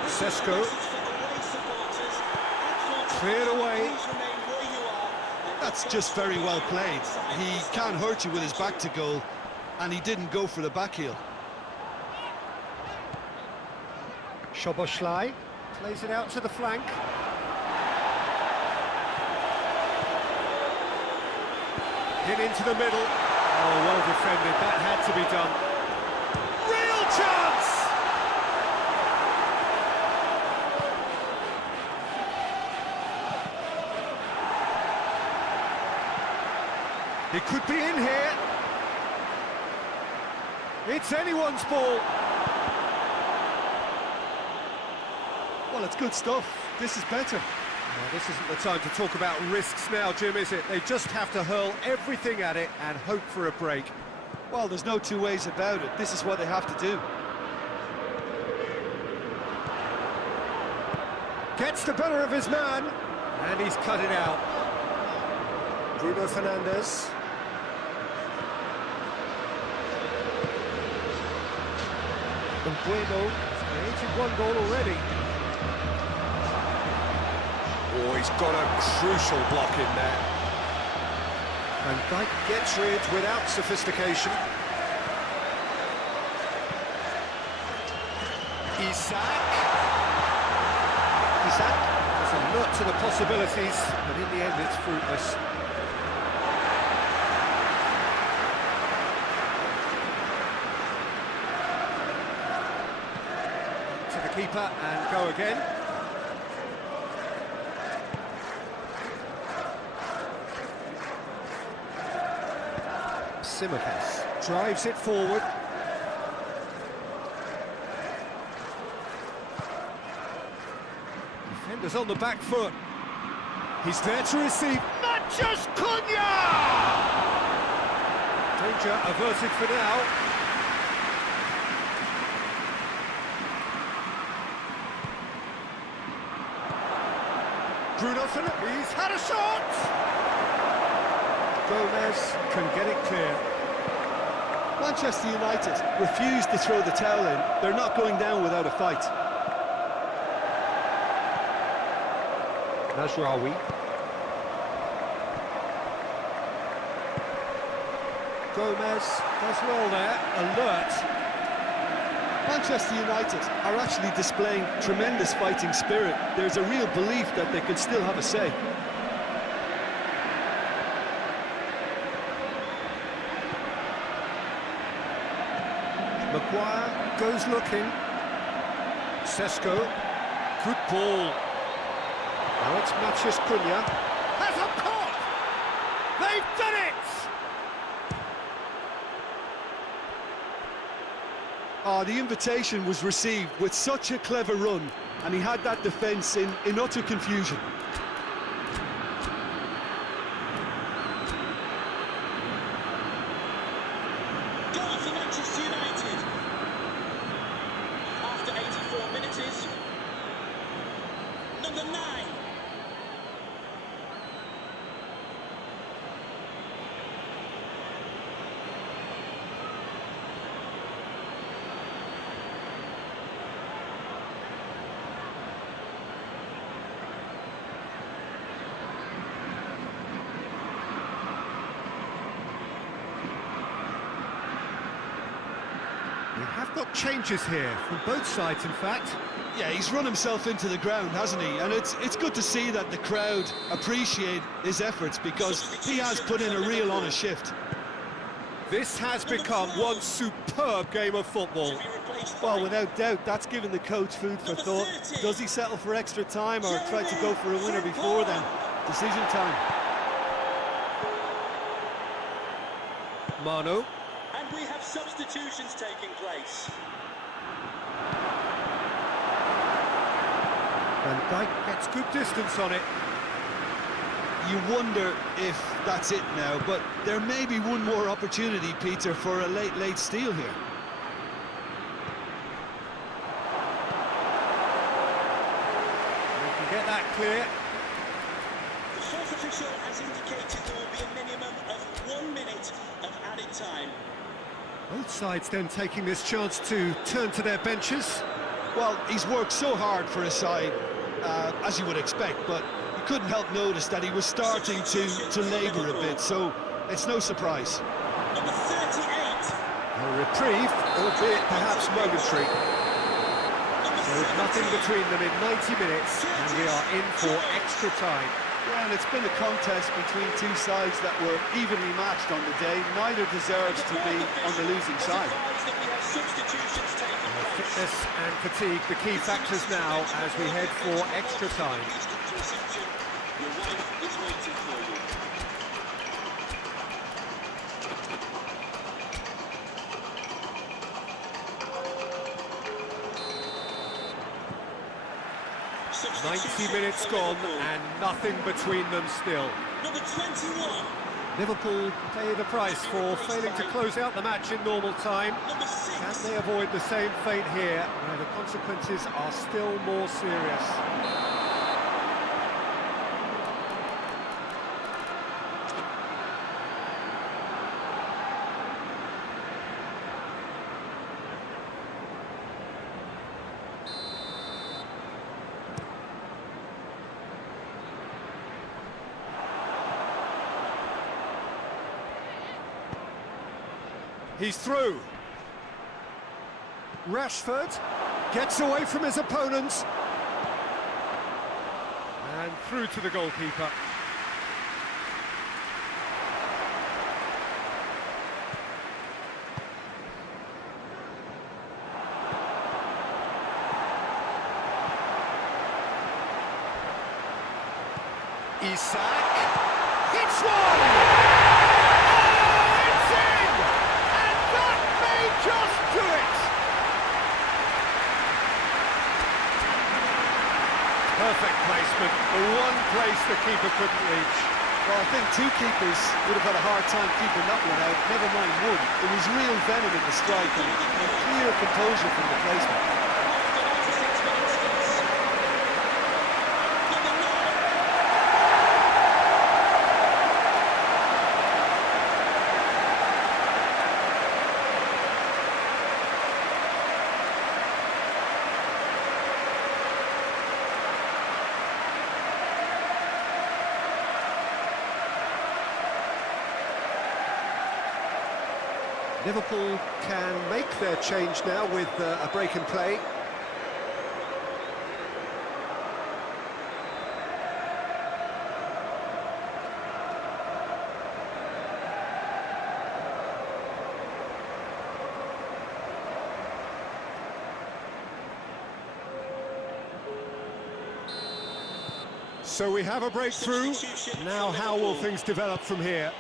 Sesko. Cleared away. That's just very well played. He can't hurt you with his back to goal, and he didn't go for the back heel. Soboslai plays it out to the flank. Hit into the middle. Oh, well defended. That had to be done. Real chance! It could be in here. It's anyone's ball. Well, it's good stuff. This is better. Well, this isn't the time to talk about risks now, Jim, is it? They just have to hurl everything at it and hope for a break. Well, there's no two ways about it. This is what they have to do. Gets the better of his man, and he's cut it out. Bruno Fernandes. And Bueno has created one goal already. Oh, he's got a crucial block in there. And Dijk gets rid without sophistication. Isak was alert to the possibilities, but in the end it's fruitless. keeper and go again. Pes drives it forward. Defenders on the back foot. He's there to receive. Matches Cunha! Danger averted for now. Bruno Fernandes, he's had a shot! Gomez can get it clear. Manchester United refuse to throw the towel in. They're not going down without a fight. Najraoui. Gomez does well there, alert. Manchester United are actually displaying tremendous fighting spirit. There's a real belief that they could still have a say. Maguire goes looking. Sesko, good ball. Now it's Matches Cunha. Has a caught! They've done it! Oh, the invitation was received with such a clever run, and he had that defence in utter confusion. Goal for Manchester United. After 84 minutes, number 9. We have got changes here, from both sides in fact. Yeah, he's run himself into the ground, hasn't he? And it's good to see that the crowd appreciate his efforts, because he has put in a real honest shift. This has become one superb game of football. Well, without doubt, that's given the coach food for thought. Does he settle for extra time or try to go for a winner before then? Decision time. Manu. And we have substitutions taking place. Van Dijk gets good distance on it. You wonder if that's it now, but there may be one more opportunity, Peter, for a late steal here. We can get that clear. The fourth official has indicated there will be a minimum of 1 minute of added time. Both sides then taking this chance to turn to their benches. Well, he's worked so hard for his side, as you would expect, but you couldn't help notice that he was starting to labour a bit, so it's no surprise. Number 38. A reprieve, albeit perhaps momentary. So nothing between them in 90 minutes, and we are in for extra time. Yeah, and it's been a contest between two sides that were evenly matched on the day. Neither deserves to be on the losing side. Fitness and fatigue, the key factors now as we head for extra time. Your wife is waiting for you. Substitution 90 minutes gone and nothing between them still. Number 21. Liverpool pay the price for failing to close out the match in normal time. Number 6. Can they avoid the same fate here, where the consequences are still more serious? He's through. Rashford gets away from his opponents. And through to the goalkeeper. Isak. It's one! Oh, it's in! And that may just do it! Perfect placement, the one place the keeper couldn't reach. Well, I think two keepers would have had a hard time keeping that one out, never mind one. It was real venom in the strike and clear composure from the placement. Liverpool can make their change now with a break in play. So we have a breakthrough. Now how will things develop from here?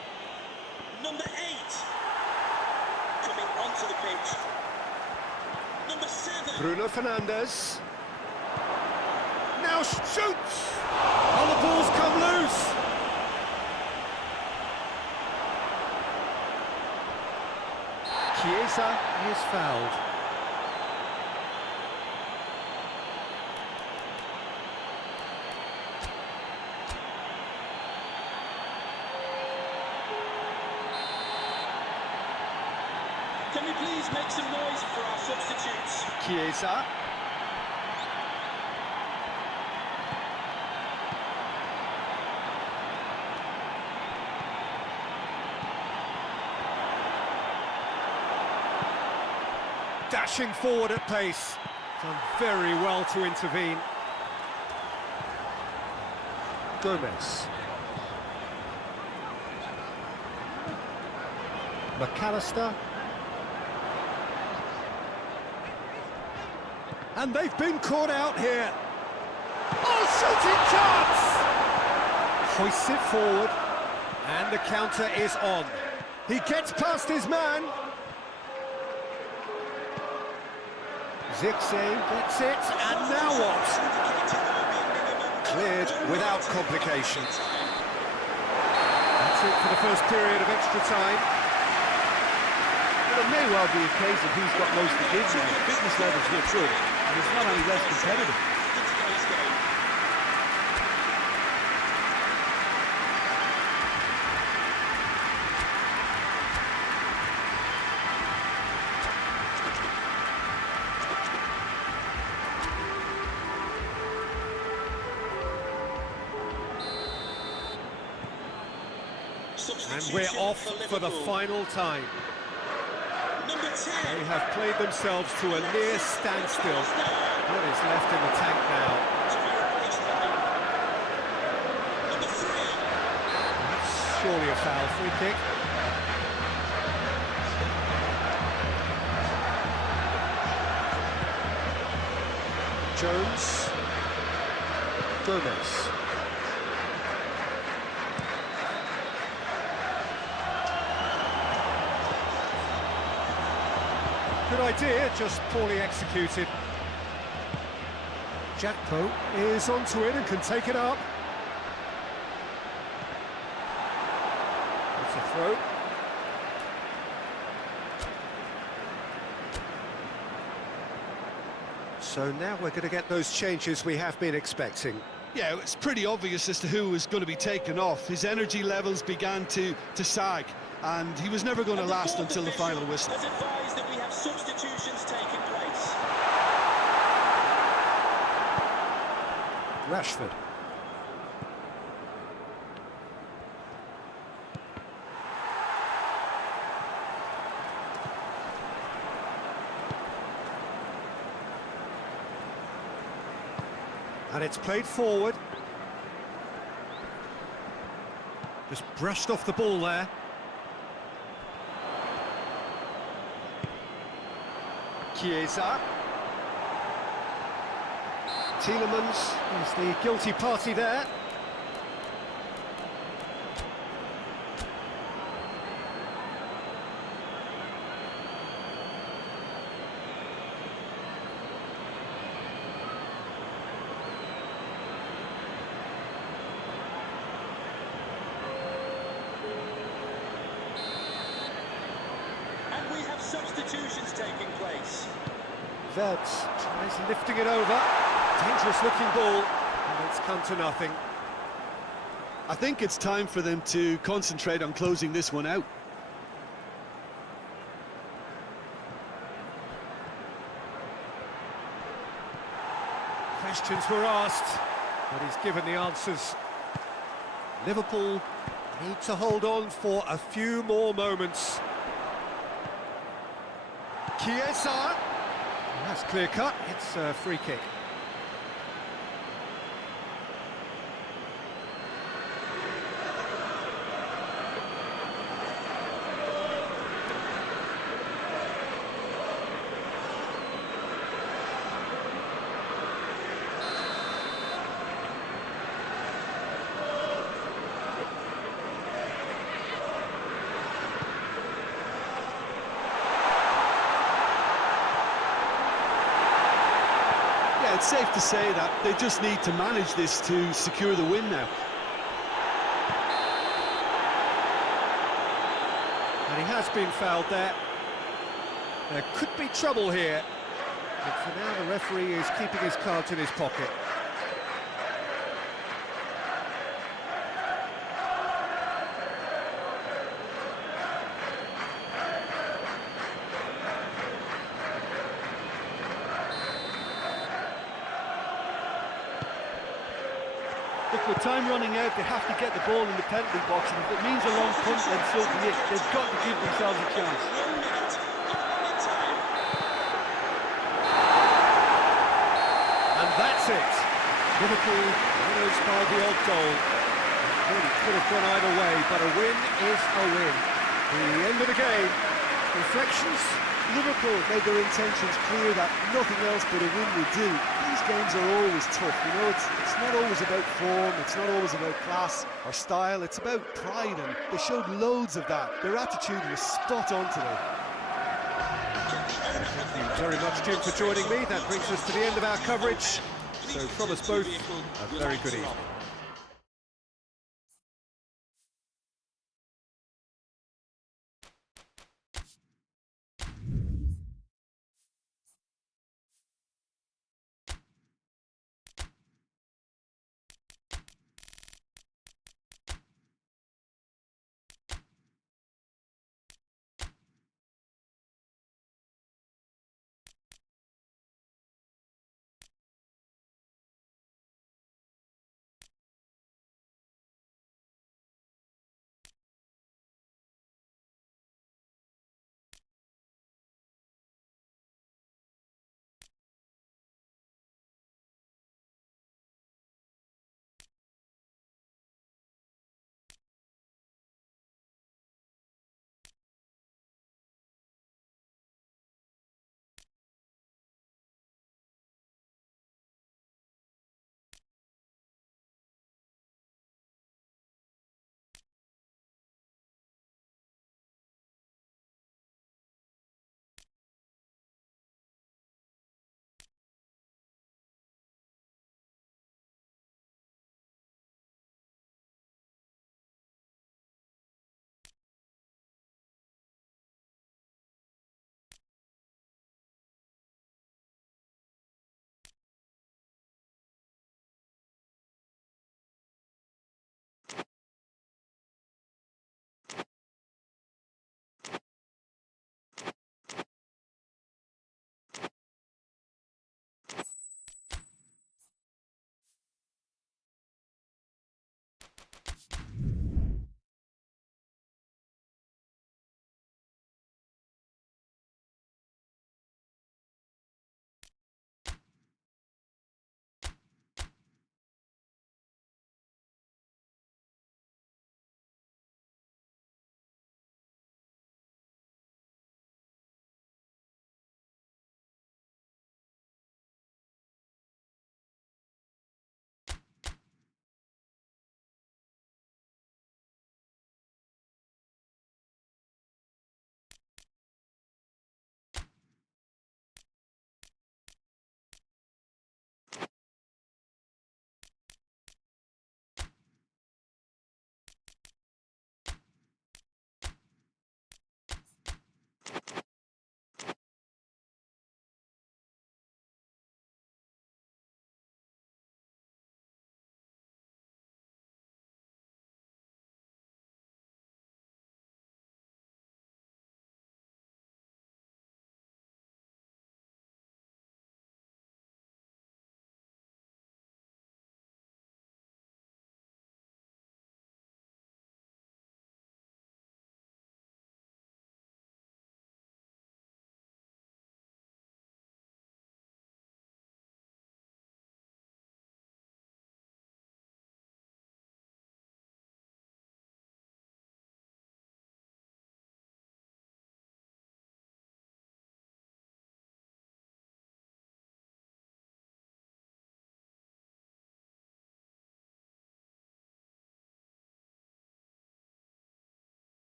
Number 8 coming onto the pitch. Number 7. Bruno Fernandes. Now shoots! Oh, the ball's come loose! Chiesa is fouled. Can we please make some noise for our substitutes? Chiesa. Dashing forward at pace. Done very well to intervene. Gomez. McAllister. And they've been caught out here. Oh, shooting chance! Hoists it forward, and the counter is on. He gets past his man. Zirkzee gets it, and now what? Cleared without complication. That's it for the first period of extra time. Well, it may well be a case of who's got most to give. The fitness levels look good, and it's not any less competitive. And we're off for the final time. Number 10. They have played themselves to a near standstill. What is left in the tank now? To be replaced by number 3. That's surely a foul. Free kick. Jones. Gomez. Good idea, just poorly executed. Jackpo is onto it and can take it up. It's a throw. So now we're going to get those changes we have been expecting. Yeah, it's pretty obvious as to who was going to be taken off. His energy levels began to sag, and he was never going to last until the final whistle. Has advised that we have substitutions taking place. Rashford. And it's played forward. Just brushed off the ball there. Chiesa. Tielemans is the guilty party there. substitutions taking place. Verts tries lifting it over. Dangerous looking ball, and it's come to nothing. I think it's time for them to concentrate on closing this one out. Questions were asked, but he's given the answers. Liverpool need to hold on for a few more moments. Chiesa. That's clear cut. It's a free kick. It's safe to say that they just need to manage this to secure the win now. And he has been fouled there. There could be trouble here. But for now, the referee is keeping his cards in his pocket. Look, with time running out, they have to get the ball in the penalty box, and if it means a long punt, then so be it. They've got to give themselves a chance. 1 minute of added time. And that's it. Liverpool winners by the odd goal. Really could have gone either way, but a win is a win. The end of the game. Reflections? Liverpool made their intentions clear that nothing else but a win would do. These games are always tough, you know, it's not always about form, it's not always about class or style, it's about pride, and they showed loads of that. Their attitude was spot on today. Thank you very much, Jim, for joining me. That brings us to the end of our coverage. So from us both, a very good evening.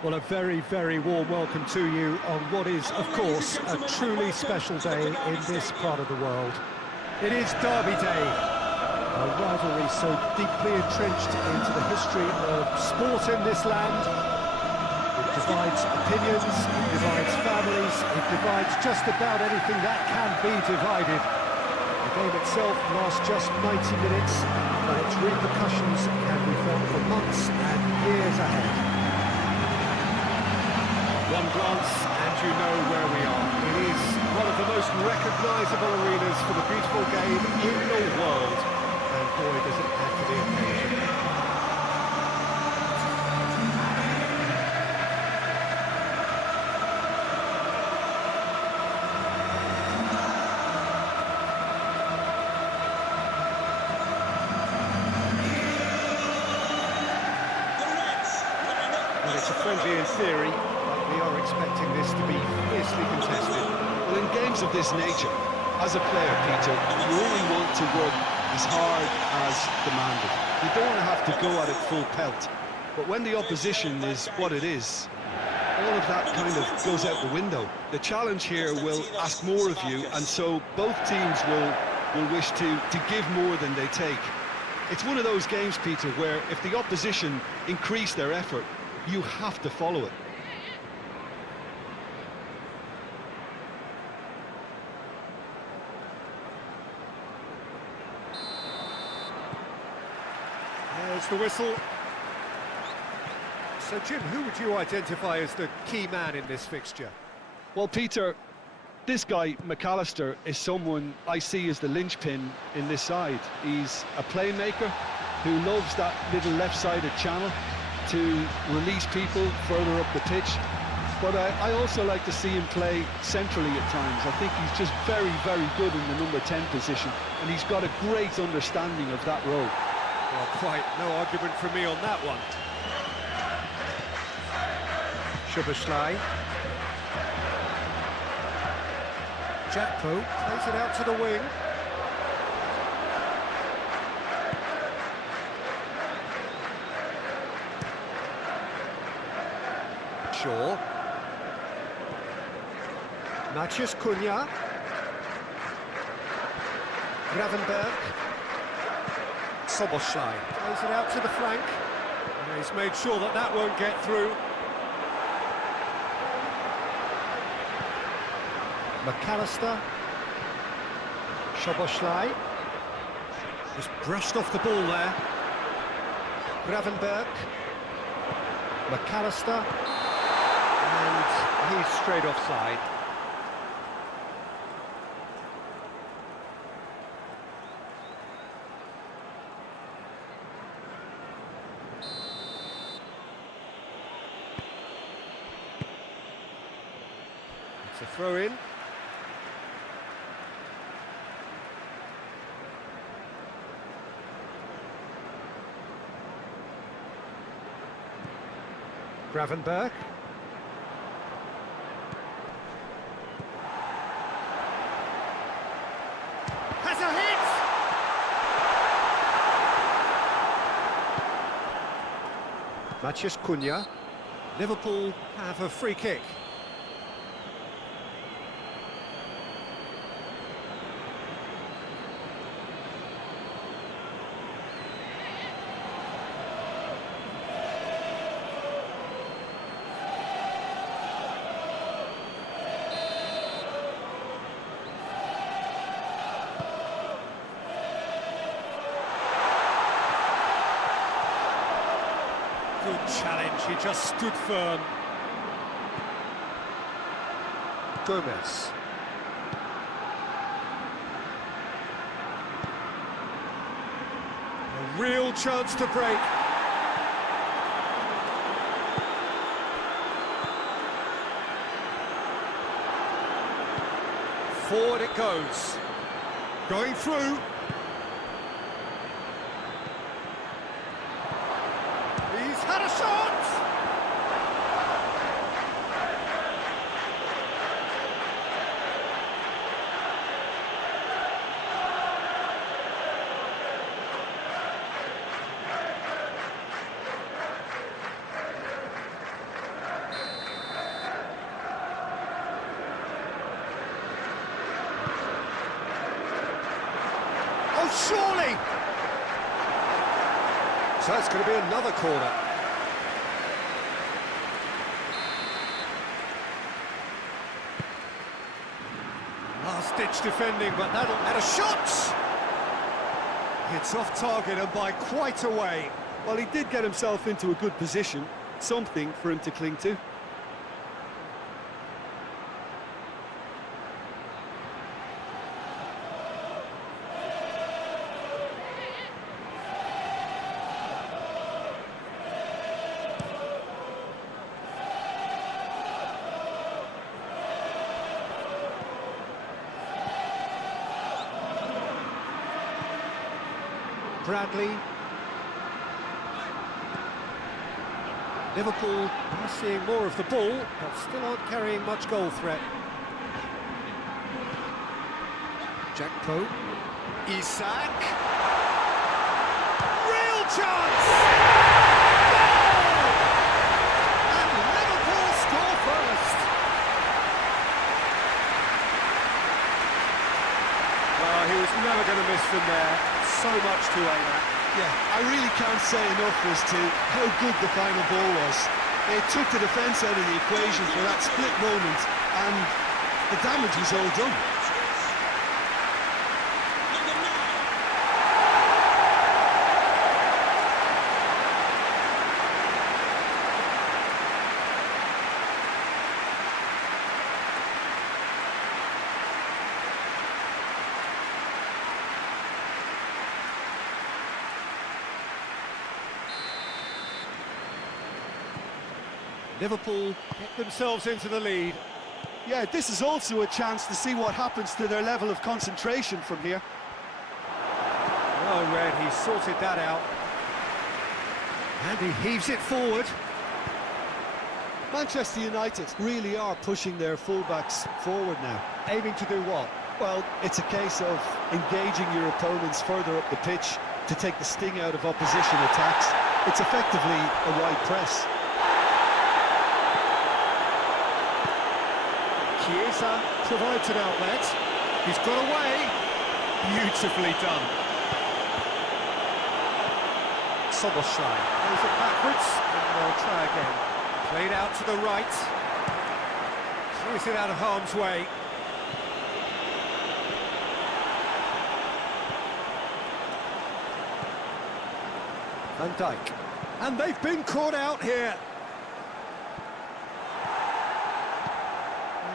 Well, a very, very warm welcome to you on what is, of course, a truly special day in this part of the world. It is Derby Day, a rivalry so deeply entrenched into the history of sport in this land. It divides opinions, it divides families, it divides just about anything that can be divided. The game itself lasts just 90 minutes, but its repercussions can be felt for months and years ahead. One glance and you know where we are. It is one of the most recognisable arenas for the beautiful game in the world. And boy, does it add to the occasion. Well, it's a friendly in theory. We are expecting this to be fiercely contested. Well, in games of this nature, as a player, Peter, you only want to work as hard as demanded. You don't want to have to go at it full pelt. But when the opposition is what it is, all of that kind of goes out the window. The challenge here will ask more of you, and so both teams will wish to give more than they take. It's one of those games, Peter, where if the opposition increase their effort, you have to follow it. There's the whistle. So, Jim, who would you identify as the key man in this fixture? Well, Peter, this guy, McAllister, is someone I see as the linchpin in this side. He's a playmaker who loves that little left-sided channel to release people further up the pitch. But I also like to see him play centrally at times. I think he's just very, very good in the number 10 position, and he's got a great understanding of that role. Well, quite no argument from me on that one. Szoboszlai. Jakpo plays it out to the wing. Shaw. Maciej Cunha. Gravenberg. Szoboszlai plays it out to the flank. And he's made sure that that won't get through. McAllister. Szoboszlai. Just brushed off the ball there. Gravenberg. McAllister. And he's straight offside. It's a throw-in. Gravenberg. Has a hit! Maciej Cunha. Liverpool have a free kick. Good challenge, he just stood firm. Gomez. A real chance to break. Forward it goes. Going through. He's had a shot! So it's going to be another corner. Last-ditch defending, but that'll... And a shot! It's off target and by quite a way. Well, he did get himself into a good position, something for him to cling to. Bradley. Liverpool are seeing more of the ball, but still aren't carrying much goal threat. Jack Poe. Isak. Real chance! Goal! And Liverpool score first. Well, he was never going to miss from there. So much to aim at. Yeah, I really can't say enough as to how good the final ball was. It took the defence out of the equation for that split moment, and the damage was all done. Liverpool get themselves into the lead. Yeah, this is also a chance to see what happens to their level of concentration from here. Well read, he sorted that out. And he heaves it forward. Manchester United really are pushing their fullbacks forward now. Aiming to do what? Well, it's a case of engaging your opponents further up the pitch to take the sting out of opposition attacks. It's effectively a wide press. Chiesa provides an outlet. He's got away. Beautifully done. Soboslai plays it backwards, and they'll try again. Played out to the right. Clears it out of harm's way. Van Dijk. And they've been caught out here.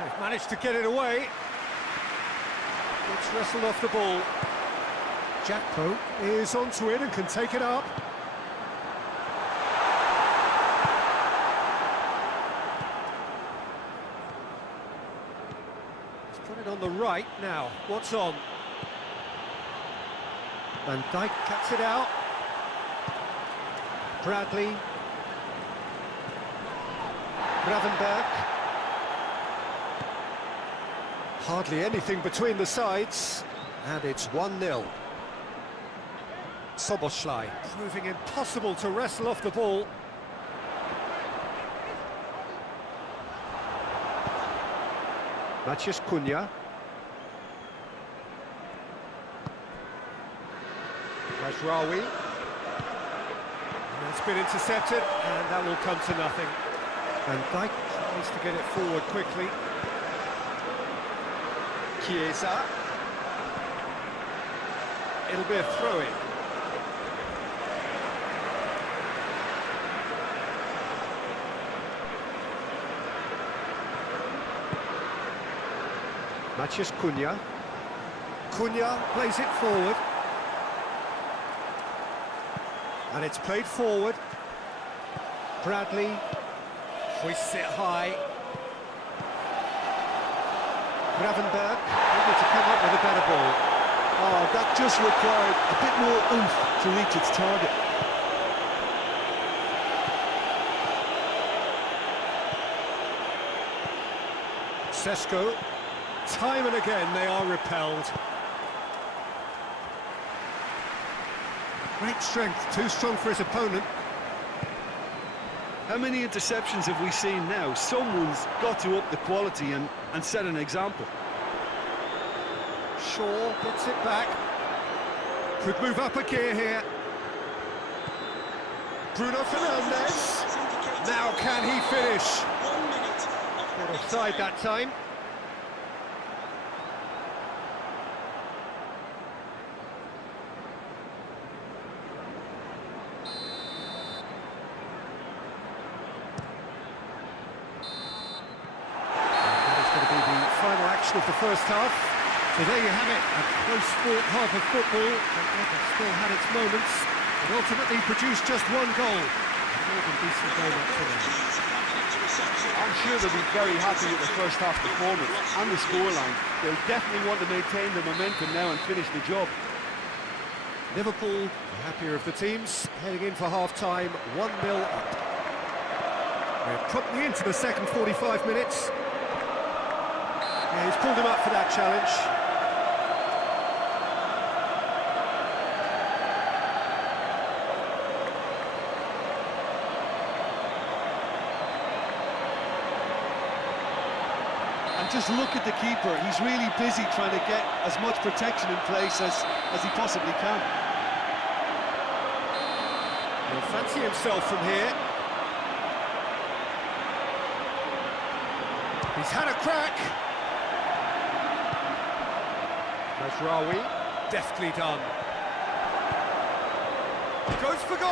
They've managed to get it away. It's wrestled off the ball. Jack Poe is onto it and can take it up. He's put it on the right now. What's on? Van Dijk cuts it out. Bradley. Gravenberch. Hardly anything between the sides, and it's 1-0. Soboslai proving impossible to wrestle off the ball. Matheus Cunha. Rajrawi. It's been intercepted, and that will come to nothing. Van Dijk tries to get it forward quickly. Chiesa. It'll be a throw-in. Matheus Cunha. Cunha plays it forward. And it's played forward. Bradley hoists it high. Gravenberch able to come up with a better ball. Oh, that just required a bit more oomph to reach its target. Sesko. Time and again they are repelled. Great strength, too strong for his opponent. How many interceptions have we seen now? Someone's got to up the quality and set an example. Shaw gets it back. Could move up a gear here. Bruno Fernandes. Now can he finish? 1 minute of Not offside that time. Final action of the first half. So there you have it, a close-fought half of football that still had its moments, but ultimately produced just one goal. A more than decent game up to them. I'm sure they'll be very happy with the first half performance and the scoreline. They'll definitely want to maintain the momentum now and finish the job. Liverpool, the happier of the teams, heading in for half-time, 1-0 up. We're promptly into the second 45 minutes. Yeah, he's pulled him up for that challenge. And just look at the keeper. He's really busy trying to get as much protection in place as he possibly can. He'll fancy himself from here. He's had a crack. Mazraoui, deftly done. Goes for goal!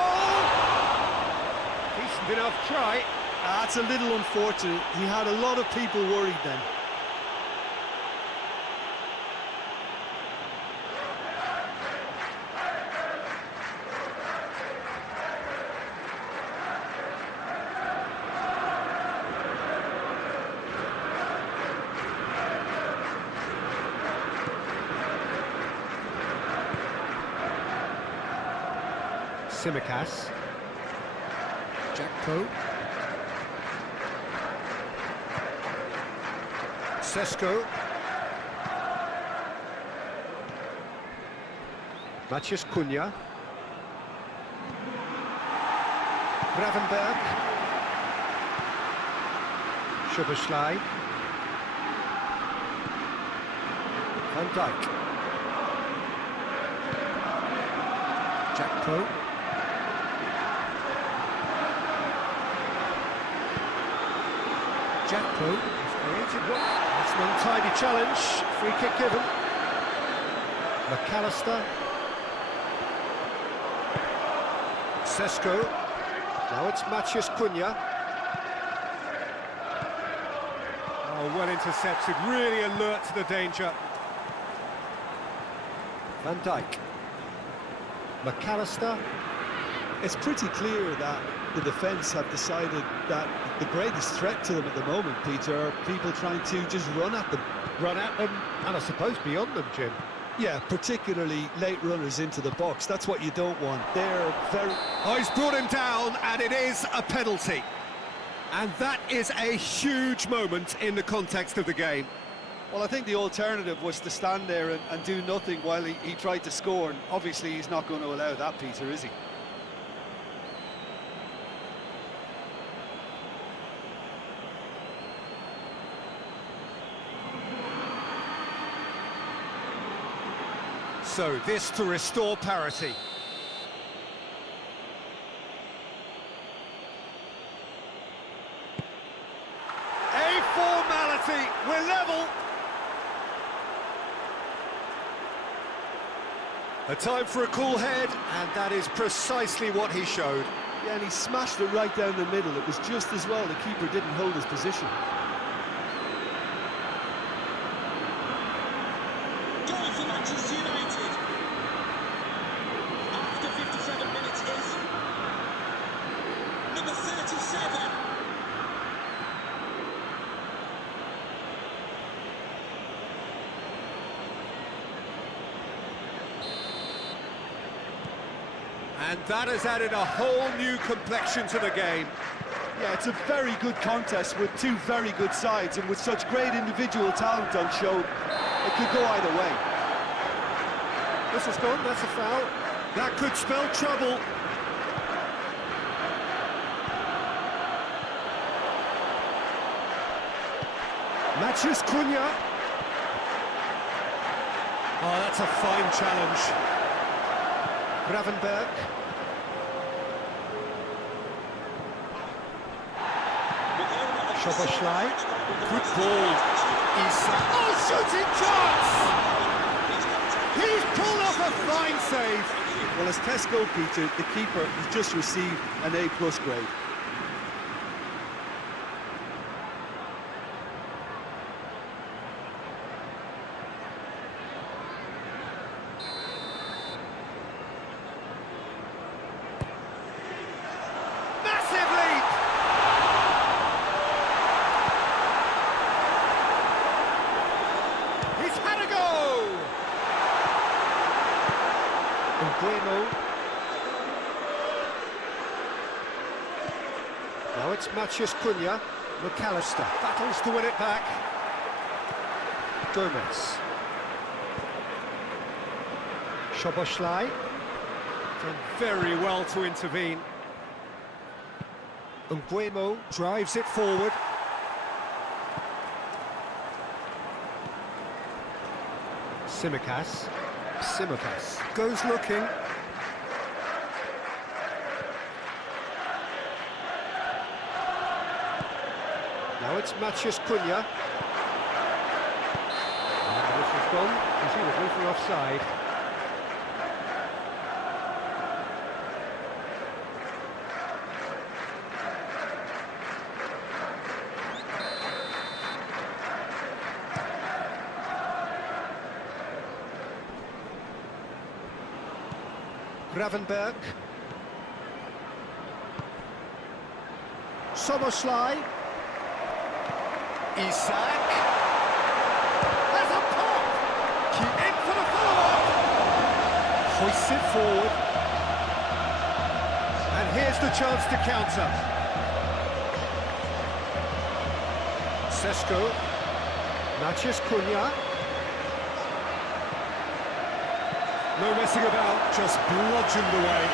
Decent enough try. That's a little unfortunate. He had a lot of people worried then. Tsimikas. Jackpo. Sesko. Maciej Cunha. Gravenberg. Szoboszlai. Van Dijk. Jackpo. Jackpo has created one. That's an untidy challenge. Free kick given. McAllister. Sesko. Now it's Maciej Cunha. Oh, well intercepted. Really alert to the danger. Van Dijk. McAllister. It's pretty clear that the defence have decided that the greatest threat to them at the moment, Peter, are people trying to just run at them. Run at them, and I suppose beyond them, Jim. Yeah, particularly late runners into the box. That's what you don't want. They're very... Oh, he's brought him down, and it is a penalty. And that is a huge moment in the context of the game. Well, I think the alternative was to stand there and do nothing while he tried to score, and obviously he's not going to allow that, Peter, is he? So, this to restore parity. A formality, we're level. A time for a cool head, and that is precisely what he showed. Yeah, and he smashed it right down the middle. It was just as well the keeper didn't hold his position. Goal for Manchester United. After 57 minutes is number 37. And that has added a whole new complexion to the game. Yeah, it's a very good contest with two very good sides, and with such great individual talent on show, it could go either way. This has gone, that's a foul. That could spell trouble. Maciej Cunha. Oh, that's a fine challenge. Gravenberg. Szoboszlai. Good ball. Oh, shooting chance! He's pulled off a fine save. Well, as Tesco, Peter, the keeper has just received an A+ grade. Massive leap! He's had a go! Nguemo. Now it's Matheus Cunha. McAllister battles to win it back. Gomez. Szoboszlai. Done very well to intervene. Nguemo drives it forward. Tsimikas goes looking. Now it's Matheus Cunha. And this is gone because he was looking offside. Gravenberg. Szoboszlai. Isak. There's a pop! In for the follow-up! Hoists it forward. And here's the chance to counter. Sesko. Matheus Cunha. No messing about, just bludgeoned away.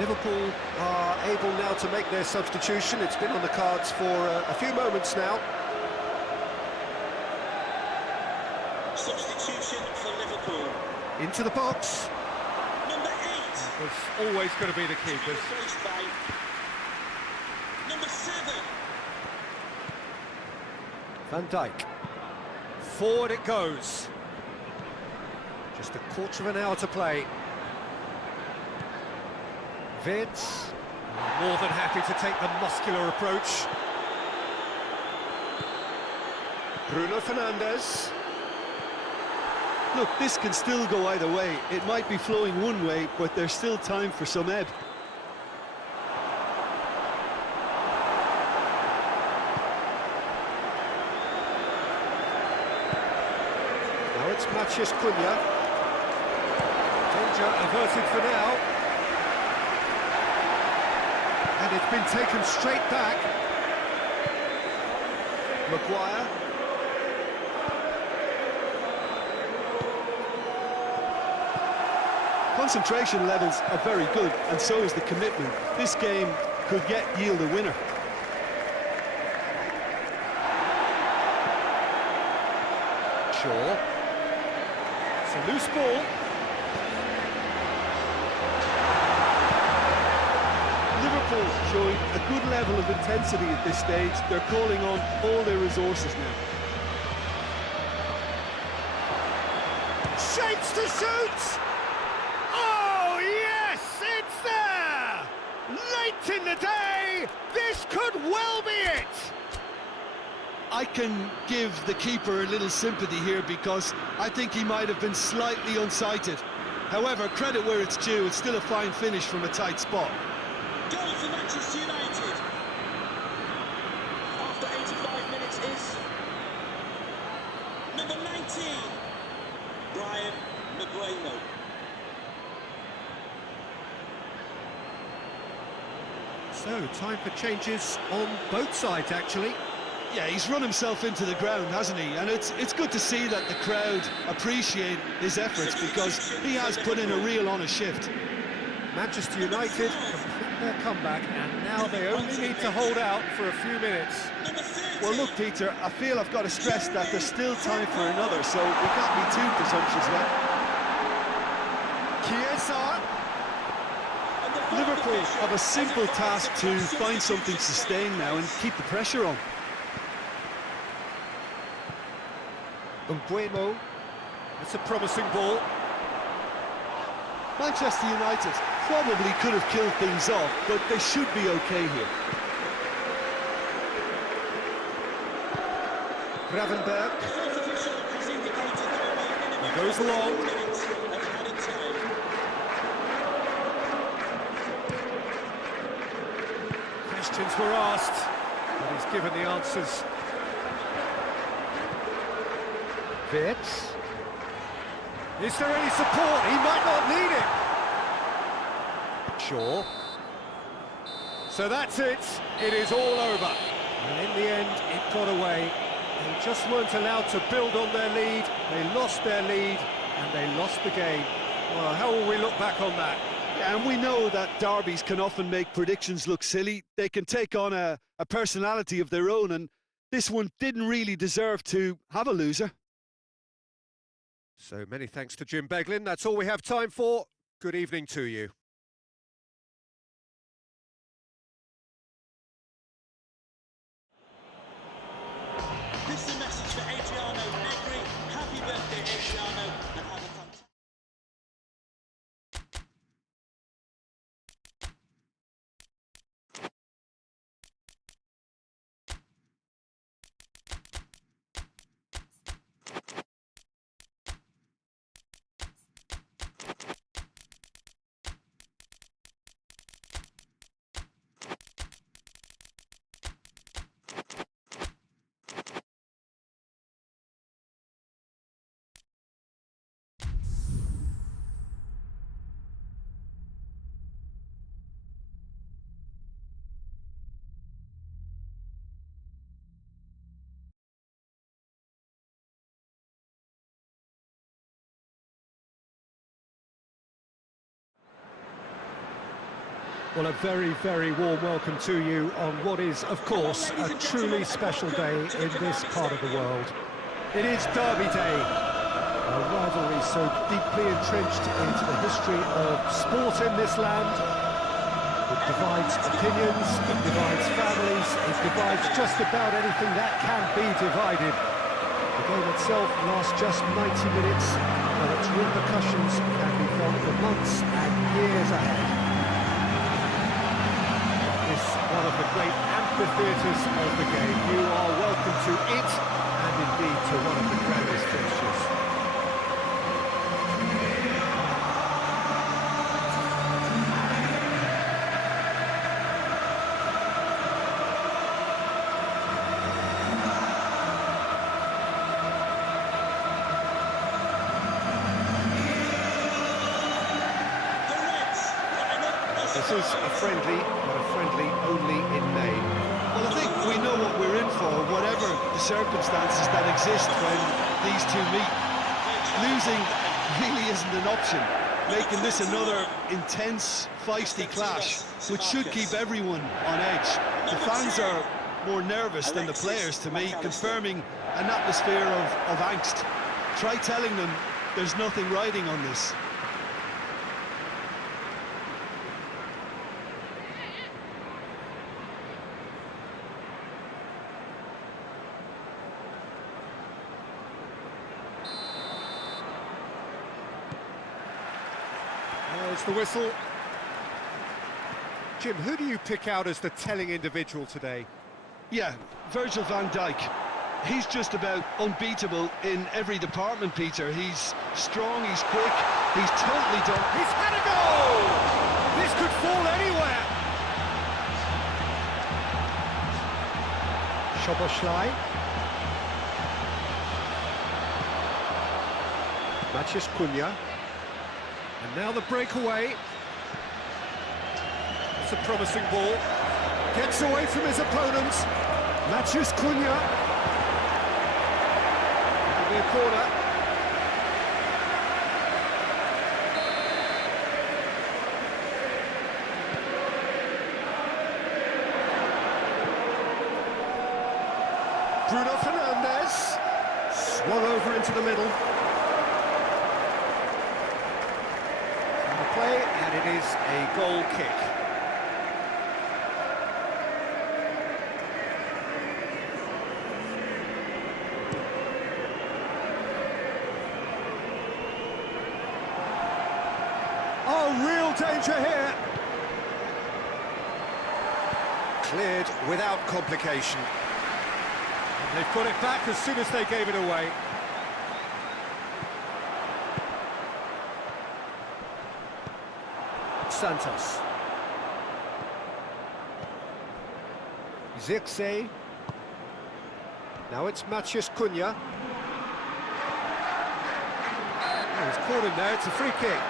Liverpool are able now to make their substitution. It's been on the cards for a few moments now. Substitution for Liverpool. Into the box. Number 8. Was always going to be the keepers. Replaced by number 7. Van Dijk. Forward it goes. Just a quarter of an hour to play. Vids, more than happy to take the muscular approach. Bruno Fernandes. Look, this can still go either way. It might be flowing one way, but there's still time for some ebb. Now it's Matheus Cunha. Danger averted for now. And it's been taken straight back. Maguire. Concentration levels are very good, and so is the commitment. This game could yet yield a winner. Shaw. It's a loose ball. Liverpool showing a good level of intensity at this stage. They're calling on all their resources now. Shapes to shoot! Oh, yes, it's there! Late in the day, this could well be it! I can give the keeper a little sympathy here because I think he might have been slightly unsighted. However, credit where it's due, it's still a fine finish from a tight spot. Goal for Manchester United. After 85 minutes is number 19, Brian Maguire. So, time for changes on both sides, actually. Yeah, he's run himself into the ground, hasn't he? And it's good to see that the crowd appreciate his efforts because he has put in a real honest shift. Manchester United complete their comeback, and now they only need to hold out for a few minutes. Well, look, Peter, I feel I've got to stress that there's still time for another, so we can't be too presumptuous yet. Chiesa. Liverpool have a simple task to find something sustained now and keep the pressure on. Umbuemo. It's a promising ball. Manchester United probably could have killed things off, but they should be okay here. Gravenberg. He goes along. Questions were asked, but he's given the answers. Wirtz. Is there any support? He might not need it. Sure. So that's it. It is all over. And in the end, it got away. They just weren't allowed to build on their lead. They lost their lead, and they lost the game. Well, how will we look back on that? Yeah, and we know that derbies can often make predictions look silly. They can take on a personality of their own, and this one didn't really deserve to have a loser. So many thanks to Jim Beglin. That's all we have time for. Good evening to you. This is a message for Adriano Negri. Happy birthday, Adriano, and have a fantastic... Well, a very, very warm welcome to you on what is, of course, a truly special day in this part of the world. It is Derby Day, a rivalry so deeply entrenched into the history of sport in this land. It divides opinions, it divides families, it divides just about anything that can be divided. The game itself lasts just 90 minutes, but its repercussions can be felt for months and years ahead. One of the great amphitheatres of the game. You are welcome to it, and indeed to one of the grandest fixtures. This is a friendly, but a friendly only in name. Well, I think we know what we're in for, whatever the circumstances that exist when these two meet. Losing really isn't an option, making this another intense, feisty clash, which should keep everyone on edge. The fans are more nervous than the players, to me, confirming an atmosphere of angst. Try telling them there's nothing riding on this. There's the whistle. Jim, who do you pick out as the telling individual today? Yeah, Virgil van Dijk. He's just about unbeatable in every department, Peter. He's strong, he's quick, he's totally done. He's had a goal! This could fall anywhere! Szoboszlai. Maciej Cunha. And now the breakaway. It's a promising ball. Gets away from his opponent. Maciej Cunha. It'll be a corner. Bruno Fernandes. Swung over into the middle. play, and it is a goal kick. Oh, real danger here. Cleared without complication. And they've got it back as soon as they gave it away. Santos. Zirkzee. Now it's Matheus Cunha. Oh, he's caught him there, it's a free kick.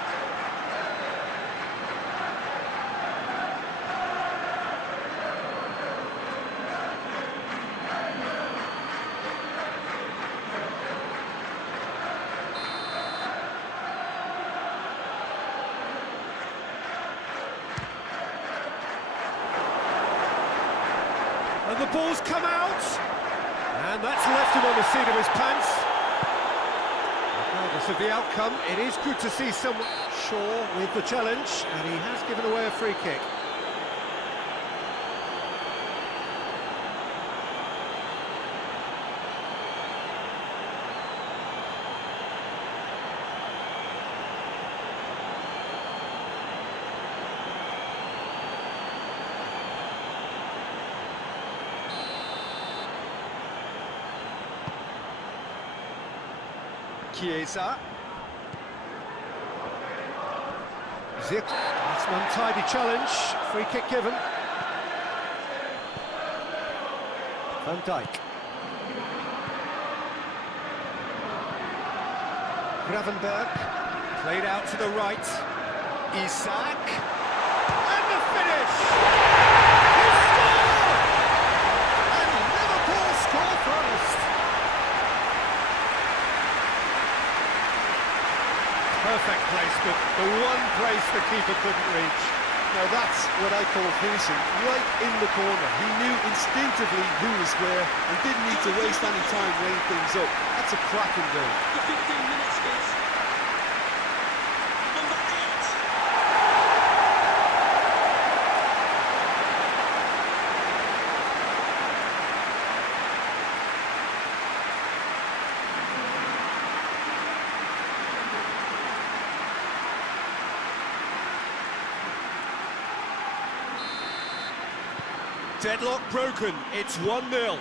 And the ball's come out, and that's left him on the seat of his pants. Regardless of the outcome, it is good to see someone sure with the challenge, and he has given away a free kick. Chiesa. Zip. That's an untidy challenge. Free kick given. Van Dijk. Gravenberg. Played out to the right. Isak. And the finish! He scored! And Liverpool score first. Perfect placement, the one place the keeper couldn't reach. Now that's what I call finishing, right in the corner. He knew instinctively who was where and didn't need to waste any time laying things up. That's a cracking goal. The 15 minutes is number 8. Deadlock broken, it's 1-0.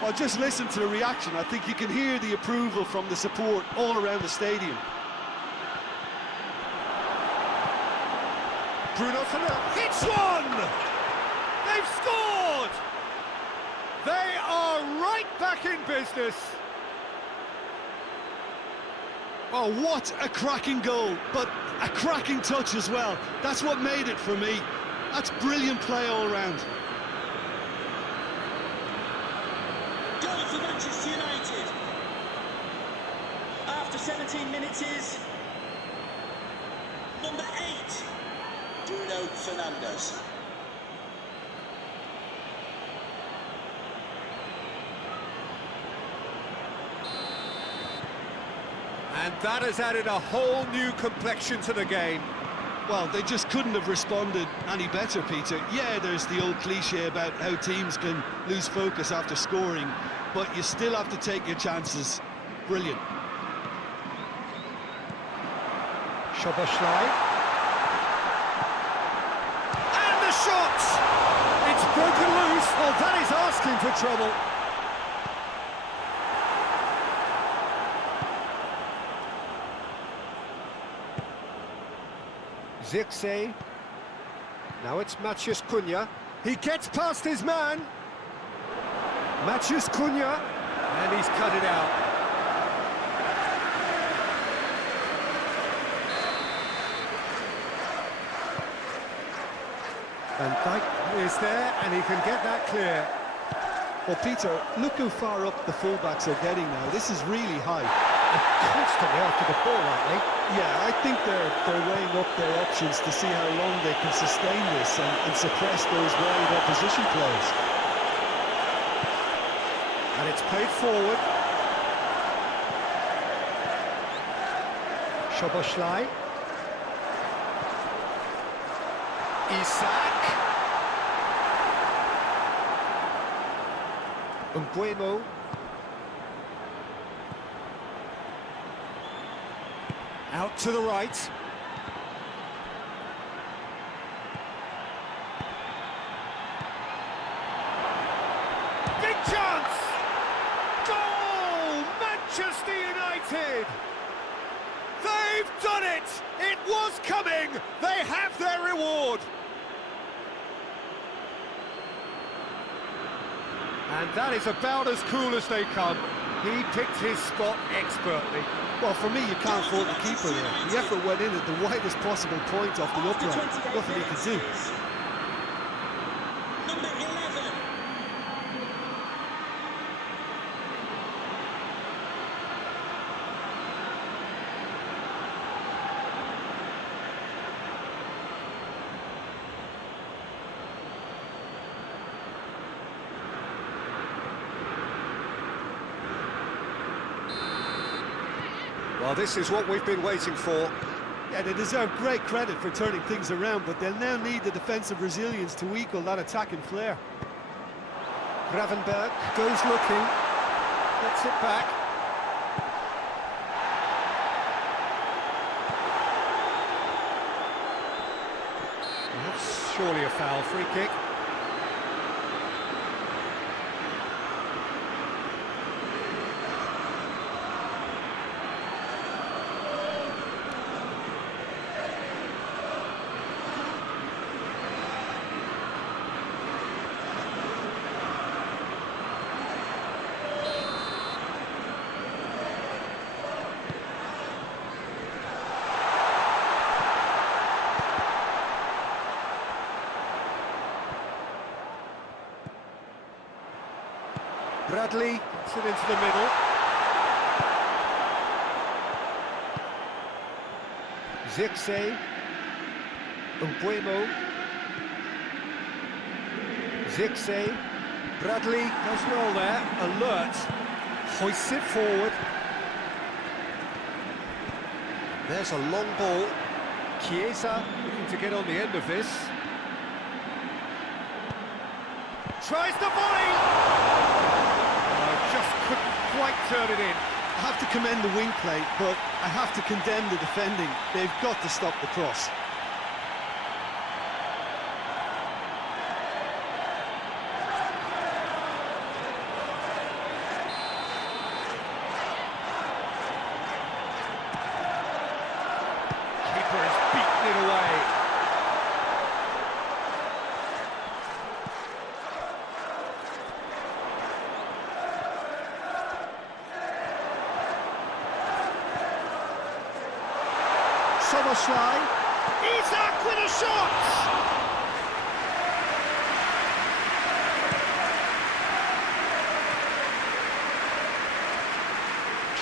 Well, just listen to the reaction. I think you can hear the approval from the support all around the stadium. Bruno Fernandes, it's one! They've scored! They are right back in business. Oh, what a cracking goal, but a cracking touch as well. That's what made it for me. That's brilliant play all round. Goal for Manchester United. After 17 minutes is number 8, Bruno Fernandes. And that has added a whole new complexion to the game. Well, they just couldn't have responded any better, Peter. Yeah, there's the old cliche about how teams can lose focus after scoring, but you still have to take your chances. Brilliant. Szoboszlai. And the shot! It's broken loose. Oh, that is asking for trouble. Zirkzee. Now it's Matheus Cunha. He gets past his man. Matheus Cunha. And he's cut it out. Van Dijk is there, and he can get that clear. Well, Peter, look how far up the fullbacks are getting now. This is really high. And constantly after the ball, aren't they? Yeah, I think they're weighing up their options to see how long they can sustain this and suppress those wide opposition players. And it's played forward. Szoboszlai. Isaac. Mbuemo. Out to the right. Big chance! Goal! Manchester United! They've done it! It was coming! They have their reward! And that is about as cool as they come. He picked his spot expertly. Well, for me, you can't fault the keeper there. The effort went in at the widest possible point off the upright. Nothing he could do. Number 11. Well, this is what we've been waiting for. Yeah, they deserve great credit for turning things around, but they'll now need the defensive resilience to equal that attacking flair. Gravenberg goes looking, gets it back. That's surely a foul, free kick. Bradley gets it into the middle. Zirkzee. Mbuemo. Zirkzee. Bradley does well there. Alert. Hoists it forward. There's a long ball. Chiesa looking to get on the end of this. Tries the volley! Just couldn't quite turn it in. I have to commend the wing play, but I have to condemn the defending. They've got to stop the cross. Keeper has beaten it away. Soboslai. Isaac with a shot!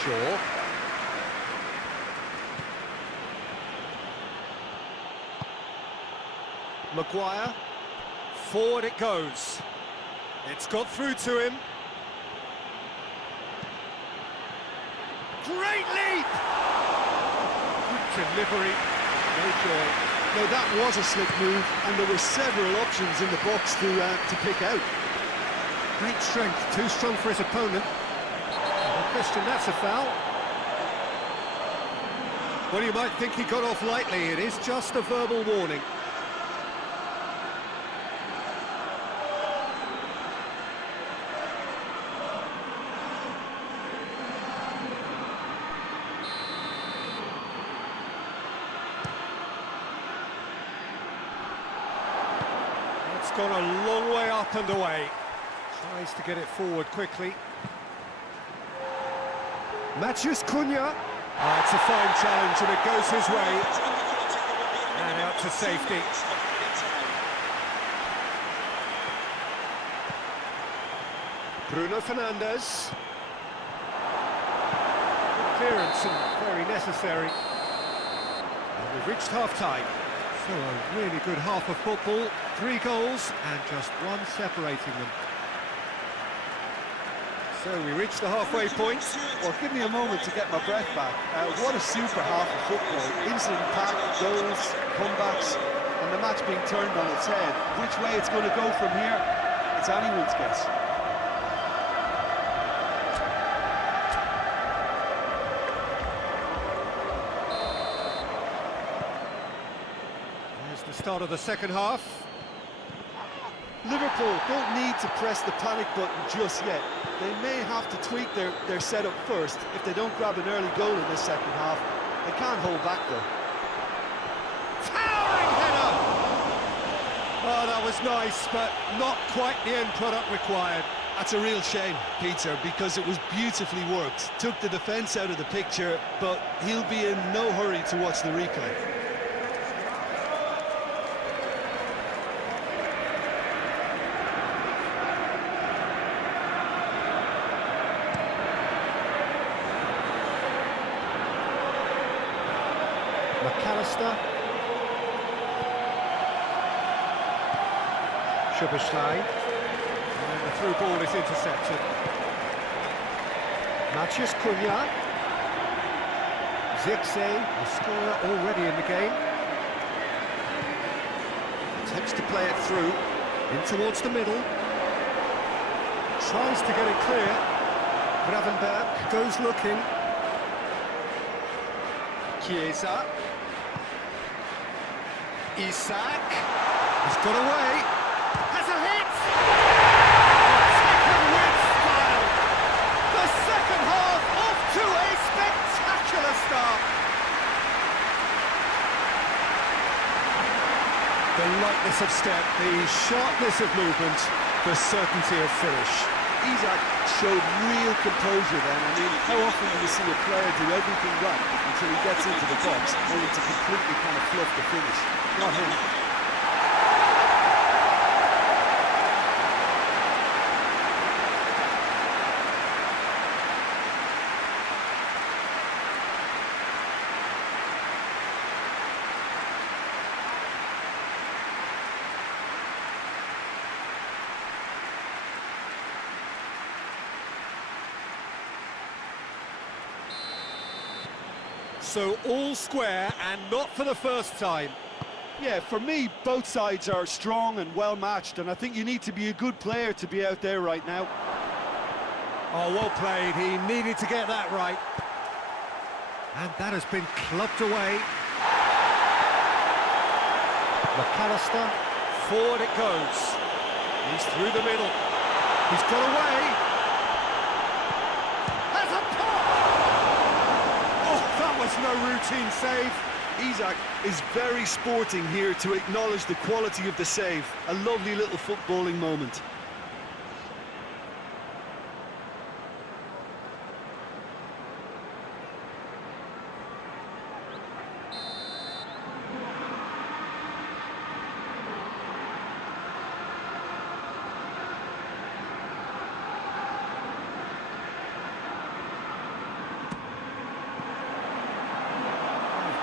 Shaw. Maguire. Forward it goes. It's got through to him. Great leap! Delivery, no joy. Now that was a slick move, and there were several options in the box to pick out. Great strength, too strong for his opponent. No question, that's a foul. Well, you might think he got off lightly. It is just a verbal warning. It's gone a long way up and away. Tries to get it forward quickly. Matheus Cunha. It's a fine challenge and it goes his way. And out to safety. Bruno Fernandes. Good clearance and very necessary. And we've reached half-time. So a really good half of football, 3 goals and just one separating them. So we reach the halfway point. Well, give me a moment to get my breath back. What a super half of football. Incident-packed, goals, comebacks. and the match being turned on its head. Which way it's going to go from here, it's anyone's guess. There's the start of the second half. Liverpool don't need to press the panic button just yet. They may have to tweak their setup first if they don't grab an early goal in this second half. They can't hold back though. Towering header! Oh, that was nice, but not quite the end product required. That's a real shame, Peter, because it was beautifully worked. Took the defence out of the picture, but he'll be in no hurry to watch the replay. McAllister. Szoboszlai. And the through ball is intercepted. Maciej Cunha. Zirkzee, the scorer already in the game. Attempts to play it through, in towards the middle. Tries to get it clear. Gravenberg goes looking. Chiesa. Isak. He's got away. Has a hit! Second win style. The second half off to a spectacular start. The lightness of step, the sharpness of movement, the certainty of finish. Isak showed real composure then. I mean, how often do you see a player do everything right until he gets into the box, only to completely kind of fluff the finish? Not him. So all square, and not for the first time. Yeah, for me, both sides are strong and well matched, and I think you need to be a good player to be out there right now. Oh, well played. He needed to get that right. And that has been clubbed away. McAllister, forward it goes. He's through the middle. He's got away. Has a pop! Oh, that was no routine save. Isak is very sporting here to acknowledge the quality of the save. A lovely little footballing moment.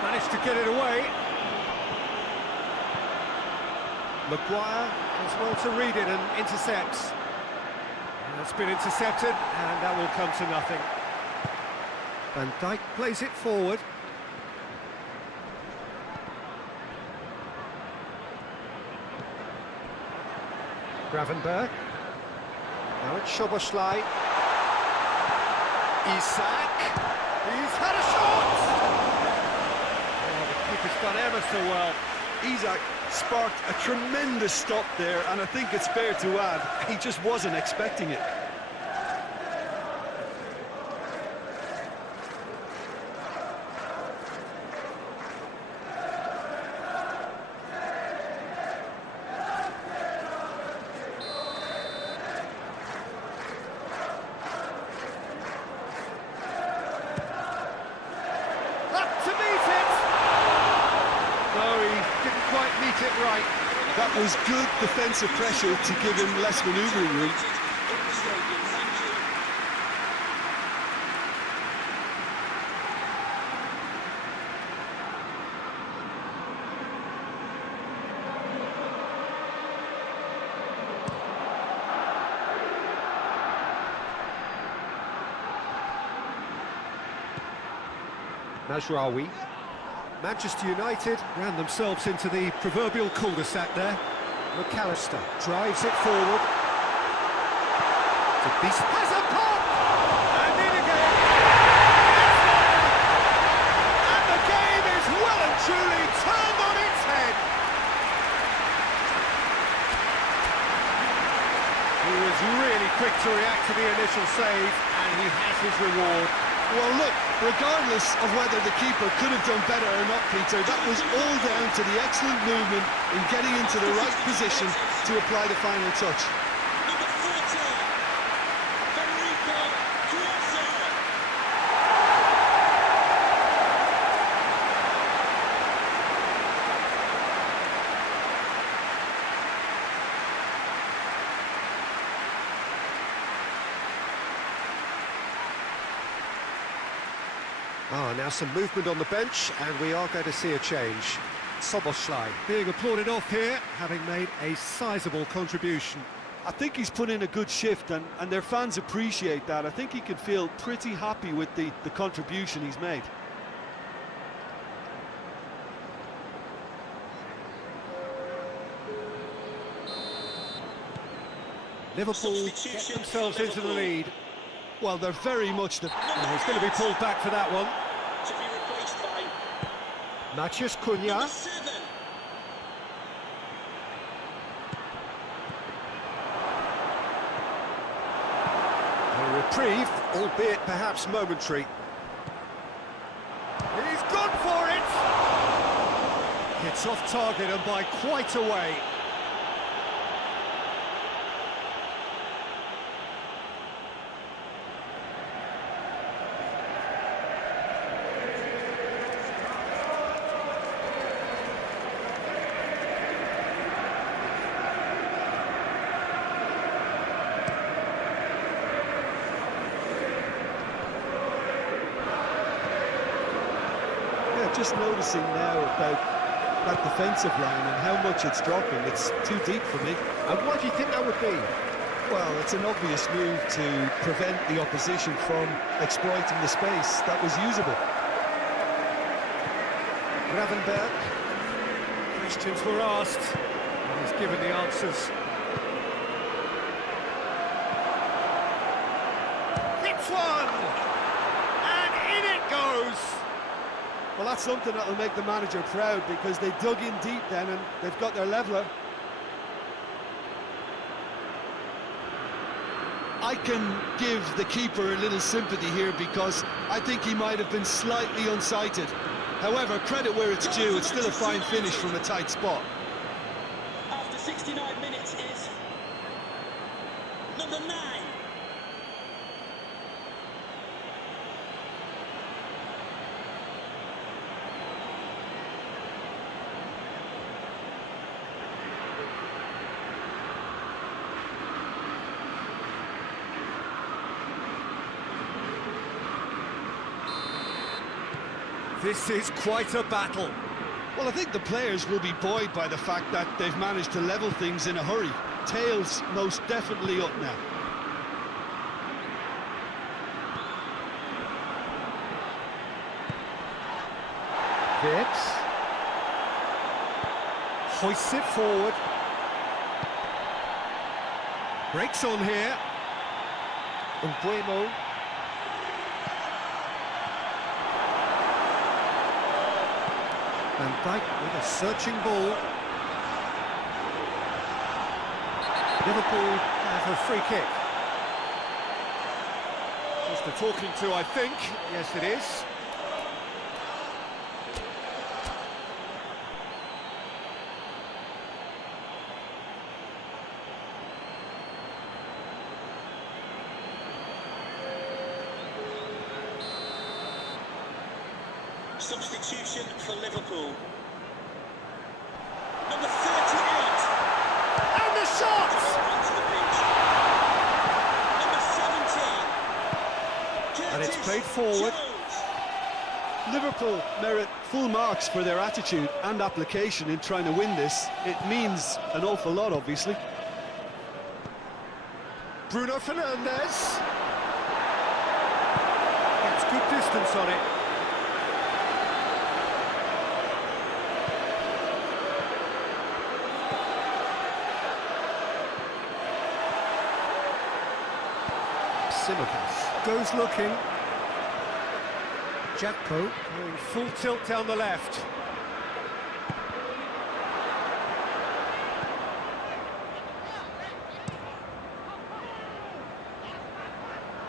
Managed to get it away. Maguire does well to read it and intercepts. And it's been intercepted, and that will come to nothing. Van Dijk plays it forward. Gravenberg. Now it's Szoboszlai. Isak. He's had a shot! Keeper's done ever so well. Isak sparked a tremendous stop there, and I think it's fair to add, he just wasn't expecting it. It right. That was good defensive pressure to give him less manoeuvring room. Mazraoui. Manchester United ran themselves into the proverbial cul-de-sac there. McAllister drives it forward. Has a pop! And in again! And the game is well and truly turned on its head! He was really quick to react to the initial save, and he has his reward. Well, look, regardless of whether the keeper could have done better or not, Peter, that was all down to the excellent movement in getting into the right position to apply the final touch. Number 14, Federico Chiesa. Now some movement on the bench, and we are going to see a change. Soboslai being applauded off here, having made a sizable contribution. I think he's put in a good shift, and their fans appreciate that. I think he can feel pretty happy with the contribution he's made. Liverpool get themselves into the lead. Well, they're very much the... And he's going to be pulled back for that one. To be replaced by Matheus Cunha. number 7. A reprieve, albeit perhaps momentary. He's gone for it! Hits off target and by quite a way. Just noticing now about that defensive line and how much it's dropping. It's too deep for me. And what do you think that would be? Well, it's an obvious move to prevent the opposition from exploiting the space that was usable. Gravenberg. Questions were asked, and he's given the answers. Hits one! And in it goes! Well, that's something that'll make the manager proud, because they dug in deep then and they've got their leveller. I can give the keeper a little sympathy here, because I think he might have been slightly unsighted. However, credit where it's due, it's still a fine finish from a tight spot. After 69 minutes is number 9. This is quite a battle. Well, I think the players will be buoyed by the fact that they've managed to level things in a hurry. Tails most definitely up now. Vips. Hoists it forward. Breaks on here. Umbuemo. Van Dijk with a searching ball. Liverpool have a free kick. Just a talking to, I think. Yes, it is. Substitution for Liverpool. Number 38. And the shot! Onto the pitch. Number 17. And it's Curtis played forward. Jones. Liverpool merit full marks for their attitude and application in trying to win this. It means an awful lot, obviously. Bruno Fernandes. Gets good distance on it. Simicas. Goes looking. Jackpo going full tilt down the left.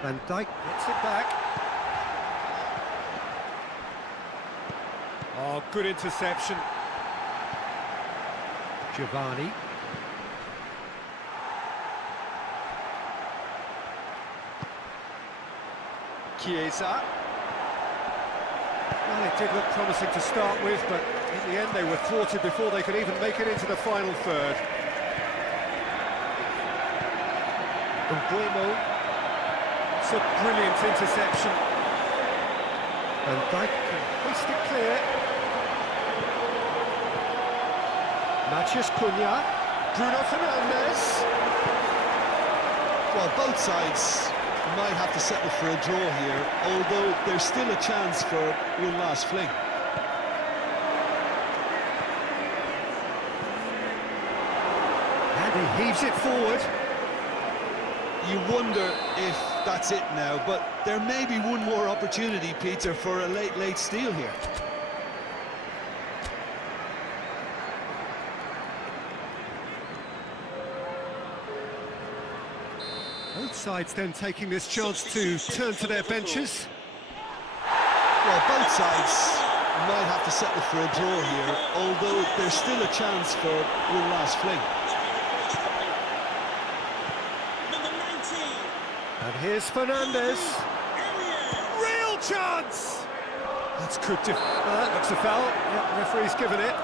Van Dijk gets it back. Oh, good interception. Giovanni. Chiesa. Well, it did look promising to start with, but in the end they were thwarted before they could even make it into the final third. Mbuemo. It's a brilliant interception. Van Dijk can hoist it clear. Matheus Cunha. Bruno Fernandes. Well, both sides might have to settle for a draw here, although there's still a chance for one last fling. And he heaves it forward. You wonder if that's it now, but there may be one more opportunity, Peter, for a late steal here. Both sides then taking this chance to turn to their benches. Well, both sides might have to settle for a draw here, although there's still a chance for one last fling. And here's Fernandes. Real chance! That's good. That looks a foul. Yeah, the referee's given it.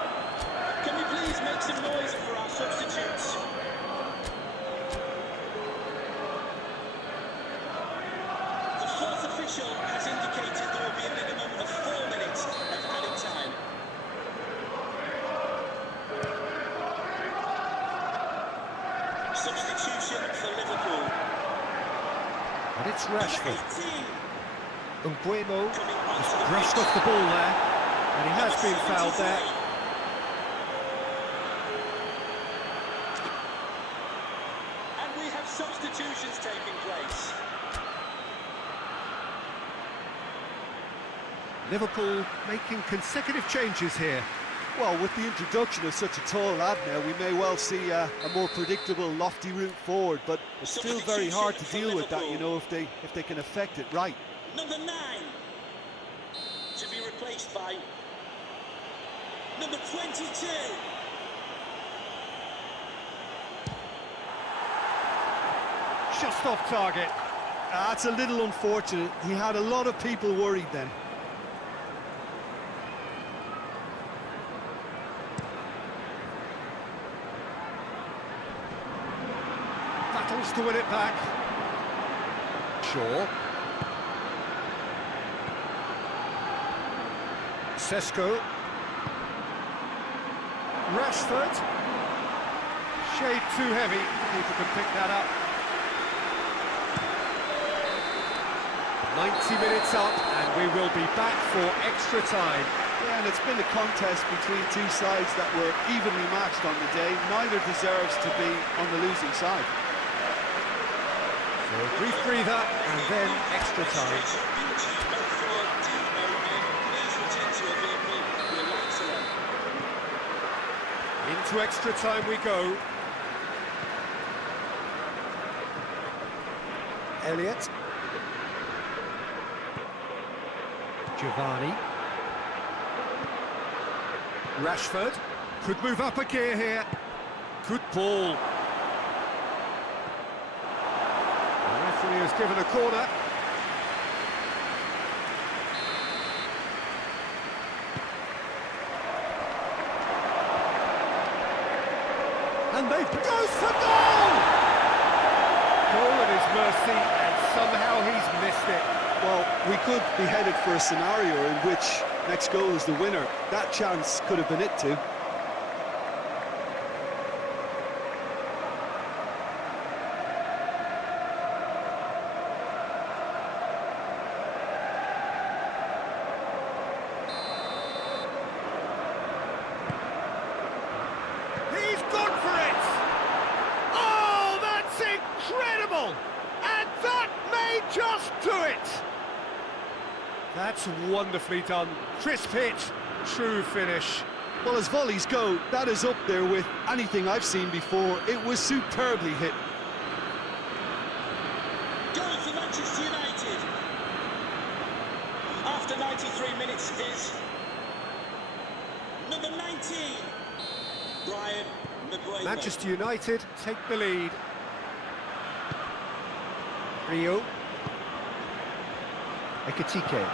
Can we please make some noise for our substitutes? The fourth official has indicated there will be a minimum of 4 minutes of added time. Substitution for Liverpool. And it's Rashford. 18. Mbuemo Coming just onto the brushed pitch. off the ball there. And he has been fouled there. And we have substitutions taking place. Liverpool making consecutive changes here. Well, with the introduction of such a tall lad now, we may well see a more predictable, lofty route forward, but it's still very hard to deal with that, you know, if they can affect it right. Number 9 to be replaced by number 22. Just off target. That's a little unfortunate. He had a lot of people worried then. Battles to win it back. Shaw. Sesko. Rashford. Shade too heavy. Keeper can pick that up. 90 minutes up, and we will be back for extra time. Yeah, and it's been a contest between two sides that were evenly matched on the day. Neither deserves to be on the losing side. So a brief breather, and then extra time. Into extra time we go. Elliott. Giovanni. Rashford. Could move up a gear here. Good ball. The referee has given a corner. And they goes for goal! Goal at his mercy, and somehow he's missed it. Well, we could be headed for a scenario in which next goal is the winner. That chance could have been it too. He's gone for it! Oh, that's incredible! And that made That's wonderfully done. Crisp hit, true finish. Well, as volleys go, that is up there with anything I've seen before. It was superbly hit. Goal for Manchester United. After 93 minutes is number 19, Brian McGuire. Manchester United take the lead. Rio. Ekitike.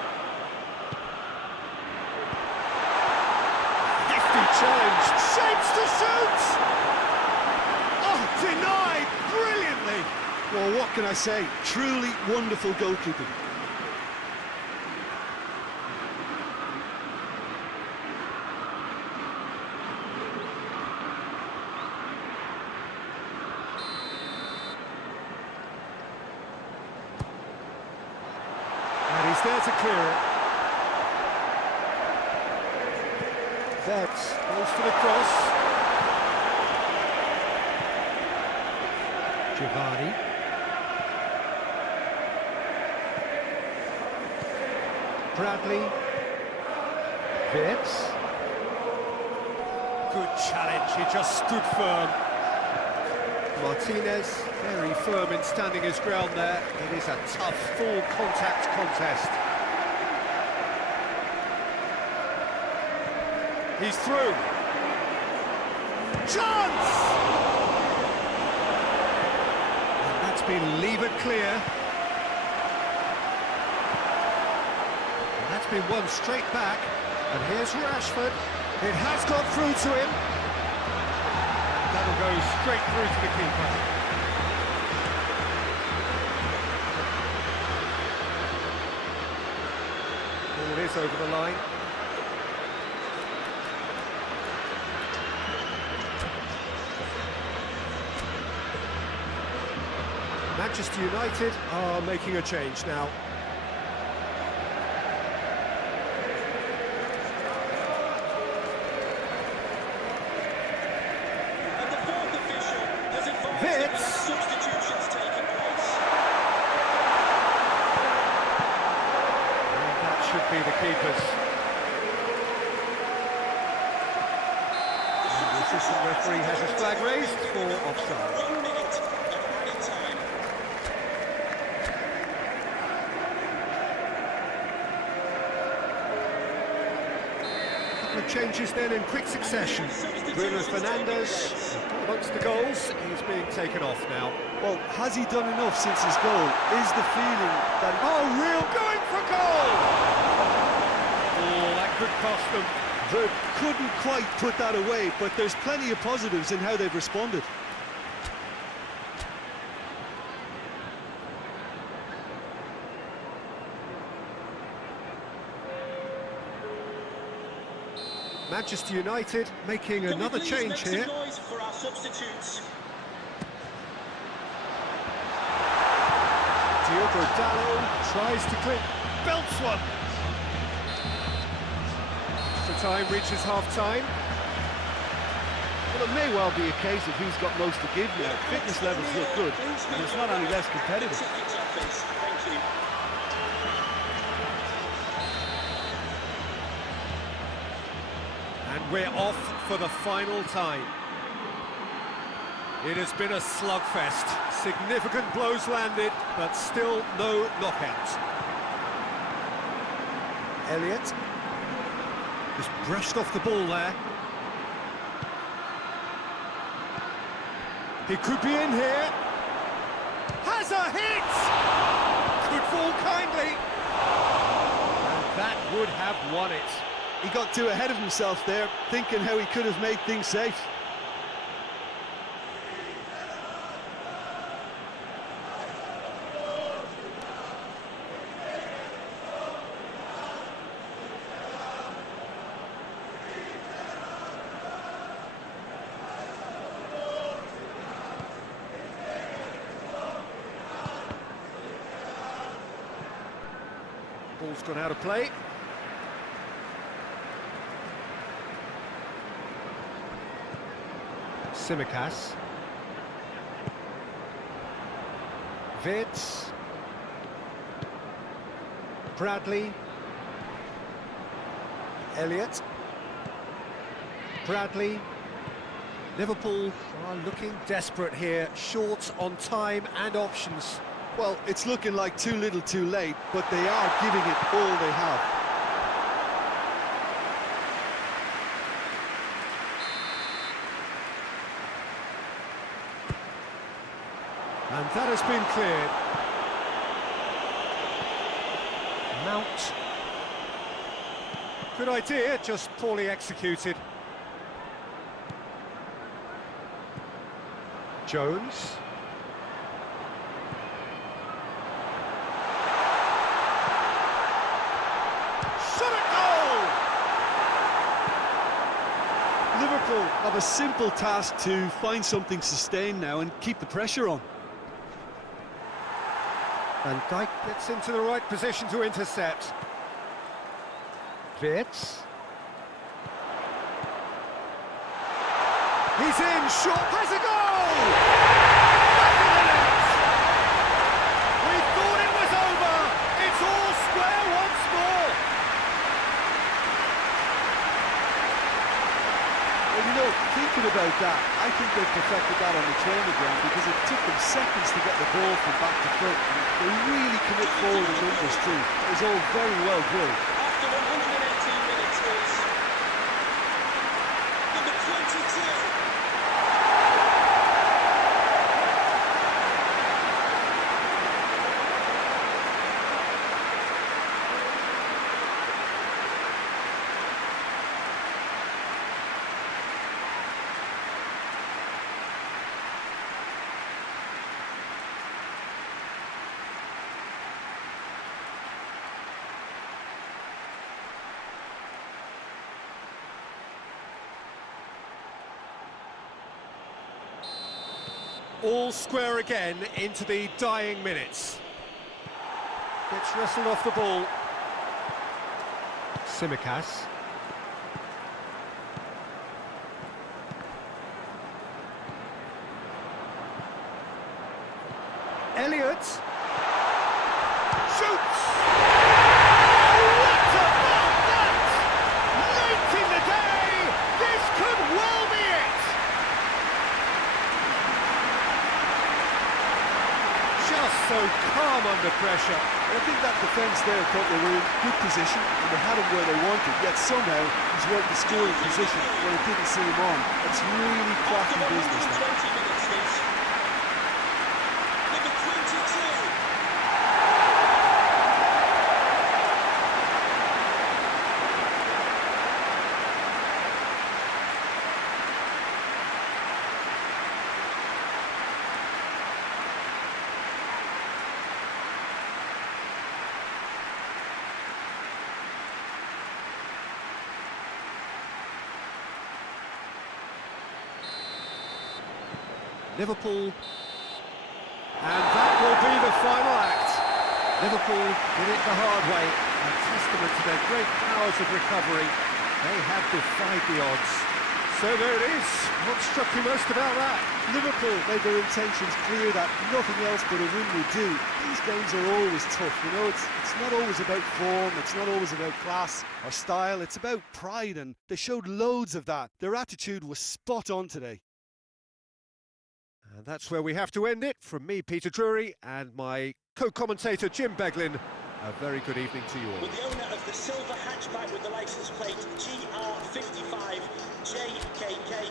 Nifty challenge. Shapes to shoot! Oh, denied brilliantly. Well, what can I say? Truly wonderful goalkeeping. And he's there to clear it. That goes for the cross. Giovanni. Bradley. Vitz. Good challenge, he just stood firm. Martinez, very firm in standing his ground there. It is a tough, full contact contest. He's through. Chance! And that's been levered clear. And that's been won straight back. And here's Rashford. It has got through to him. That'll go straight through to the keeper. Ball is over the line. Manchester United are making a change now. And the fourth official has advised Vitz. that substitutions taking place. And that should be the keepers. And the assistant referee has his flag raised for offside. 1 minute of added time. Couple of changes then in quick succession. Bruno Fernandes, amongst the goals, he's being taken off now. Well, has he done enough since his goal? Is the feeling that... Oh, Real going for goal! Oh, that could cost them. They couldn't quite put that away, but there's plenty of positives in how they've responded. Manchester United making another Can we please change make some here. noise for our substitutes? Diogo Dalot tries to clip, belts one. The time reaches half-time. Well, it may well be a case of who's got most to give now. Fitness levels look good, and it's not any less competitive. Ticket office. Thank you. And we're off for the final time. It has been a slugfest. Significant blows landed, but still no knockout. Elliott just brushed off the ball there. He could be in here. Has a hit! Could fall kindly. And that would have won it. He got too ahead of himself there, thinking how he could have made things safe. Ball's gone out of play. Tsimikas. Vitz. Bradley. Elliott. Bradley. Liverpool are looking desperate here, short on time and options. Well, it's looking like too little too late, but they are giving it all they have. And that has been cleared. Mount. Good idea, just poorly executed. Jones. Shot at goal! Liverpool have a simple task to find something sustained now and keep the pressure on. Van Dijk gets into the right position to intercept. Wirtz. He's in, shot, has a goal! We thought it was over, it's all square once more! Well, you know, thinking about that, I think they've perfected that on the training ground because it took them seconds to get the ball from back to front. They really commit forward in numbers too. It was all very well drilled. After 118 minutes is number 22. All square again into the dying minutes. Gets wrestled off the ball. Tsimikas. Elliott. Shoots! What about that? Late in the day, this could well be it! Just so calm under pressure. I think that defence there thought they were in good position and they had him where they wanted, yet somehow he's worked the scoring position where it didn't see him on. It's really crafty After business. 120 minutes is number 22. Liverpool, and that will be the final act. Liverpool did it the hard way, a testament to their great powers of recovery. They have defied the odds. So there it is. What struck you most about that? Liverpool made their intentions clear that nothing else but a win would do. These games are always tough, you know, it's not always about form, it's not always about class or style, it's about pride, and they showed loads of that. Their attitude was spot on today. And that's where we have to end it. From me, Peter Drury, and my co-commentator, Jim Beglin, a very good evening to you all. With the owner of the silver hatchback with the licence plate GR55JKK.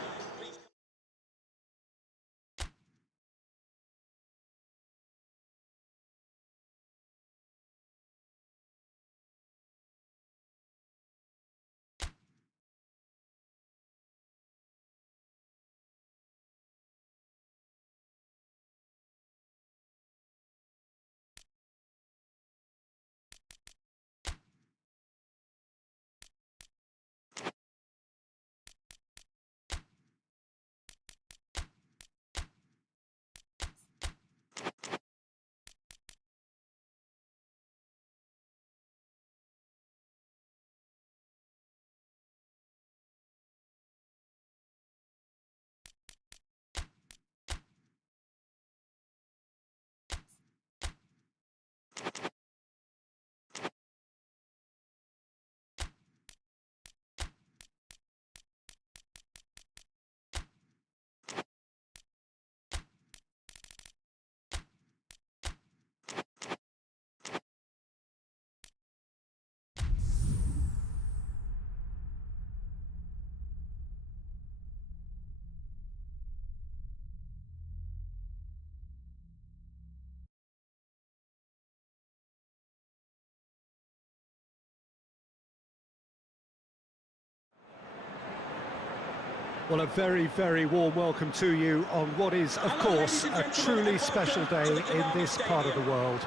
Well, a very, very warm welcome to you on what is, of course, a truly special day in this part of the world.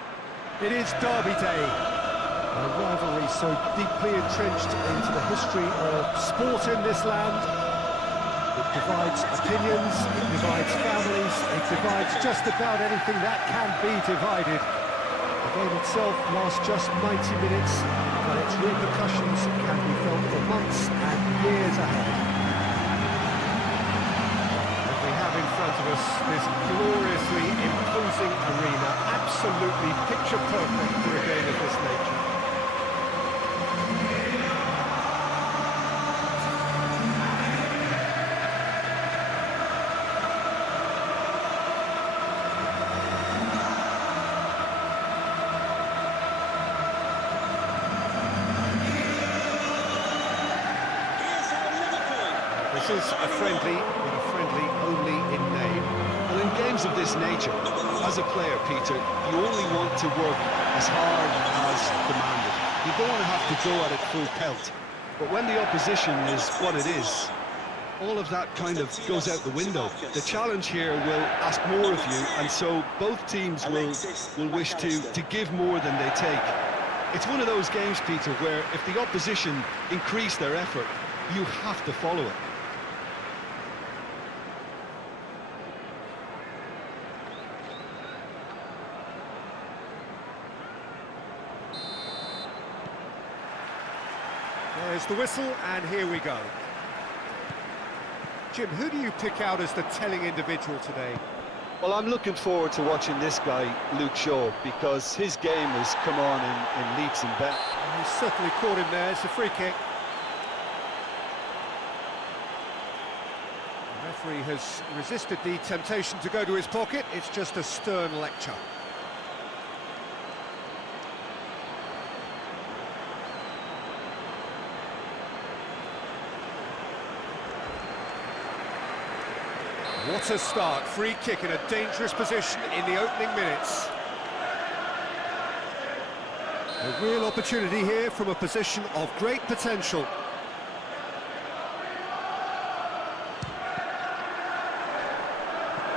It is Derby Day, a rivalry so deeply entrenched into the history of sport in this land. It divides opinions, it divides families, it divides just about anything that can be divided. The game itself lasts just 90 minutes, but its repercussions can be felt for months and years ahead. In front of us, this gloriously imposing arena, absolutely picture perfect for a game of this nature. This is a friendly, but a friendly only in name. Well, in games of this nature, as a player, Peter, you only want to work as hard as demanded. You don't want to have to go at it full pelt. But when the opposition is what it is, all of that kind of goes out the window. The challenge here will ask more of you, and so both teams will wish to give more than they take. It's one of those games, Peter, where if the opposition increase their effort, you have to follow it. There's the whistle, and here we go. Jim, who do you pick out as the telling individual today? Well, I'm looking forward to watching this guy, Luke Shaw, because his game has come on in leaps and bounds. He's certainly caught him there. It's a free kick. The referee has resisted the temptation to go to his pocket. It's just a stern lecture. What a start, free kick in a dangerous position in the opening minutes. A real opportunity here from a position of great potential.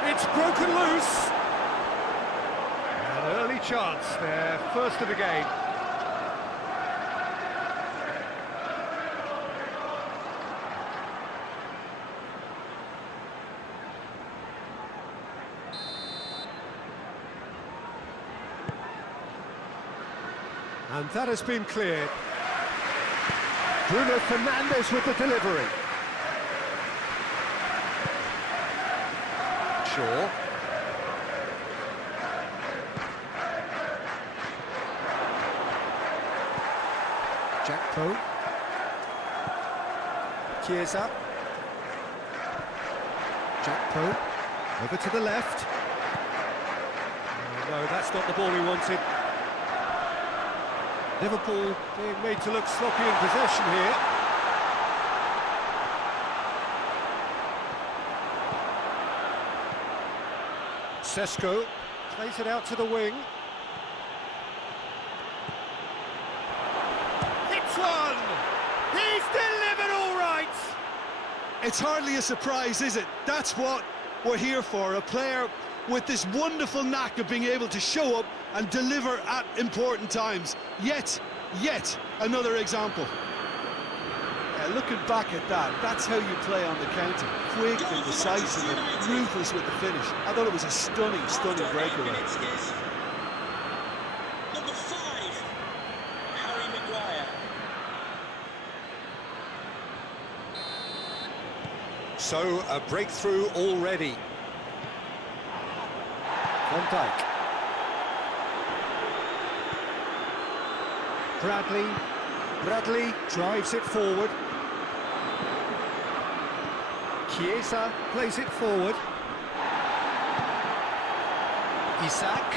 It's broken loose. An early chance there, first of the game. And that has been cleared. Bruno Fernandes with the delivery. Shaw. Jackpo. Chiesa. Jackpo. Over to the left. Oh, no, that's not the ball he wanted. Liverpool being made to look sloppy in possession here. Sesko plays it out to the wing. Hits one! He's delivered all right! It's hardly a surprise, is it? That's what we're here for, a player with this wonderful knack of being able to show up and deliver at important times. Yet another example. Yeah, looking back at that, that's how you play on the counter. Quick and decisive and ruthless with the finish. I thought it was a stunning breakaway. Number 5, Harry Maguire. So, a breakthrough already. Van Dijk. Bradley drives it forward. Chiesa plays it forward. Isak.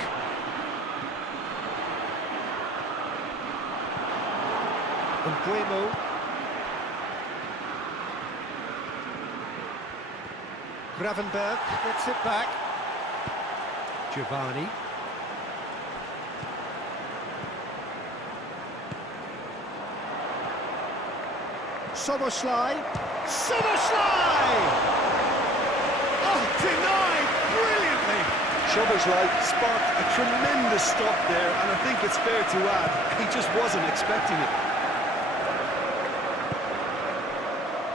Mbuemo. Gravenberg gets it back. Giovanni. Soboslai, Soboslai! Oh, denied brilliantly! Szoboszlai sparked a tremendous stop there, and I think it's fair to add, he just wasn't expecting it.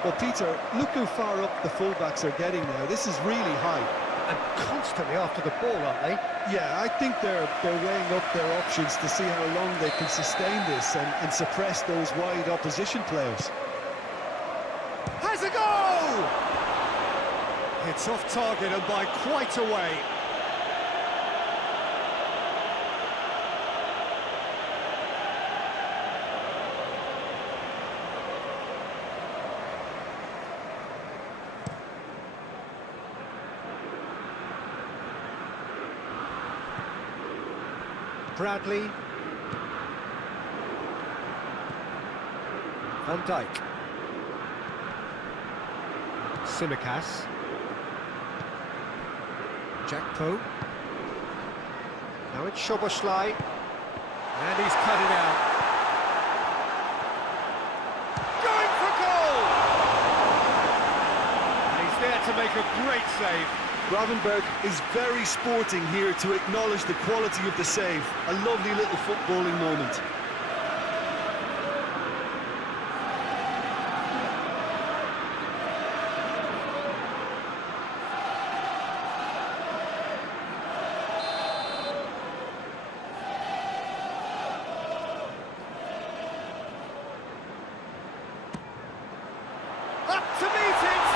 Well, Peter, look how far up the fullbacks are getting now. This is really high. And constantly after the ball, aren't they? Yeah, I think they're weighing up their options to see how long they can sustain this and suppress those wide opposition players. Has a goal! It's off target and by quite a way. Bradley. Van Dijk. Tsimikas. Jakpo. Now it's Szoboszlai. And he's cut it out. Going for goal! And he's there to make a great save. Gravenberg is very sporting here to acknowledge the quality of the save. A lovely little footballing moment. Up to meet it!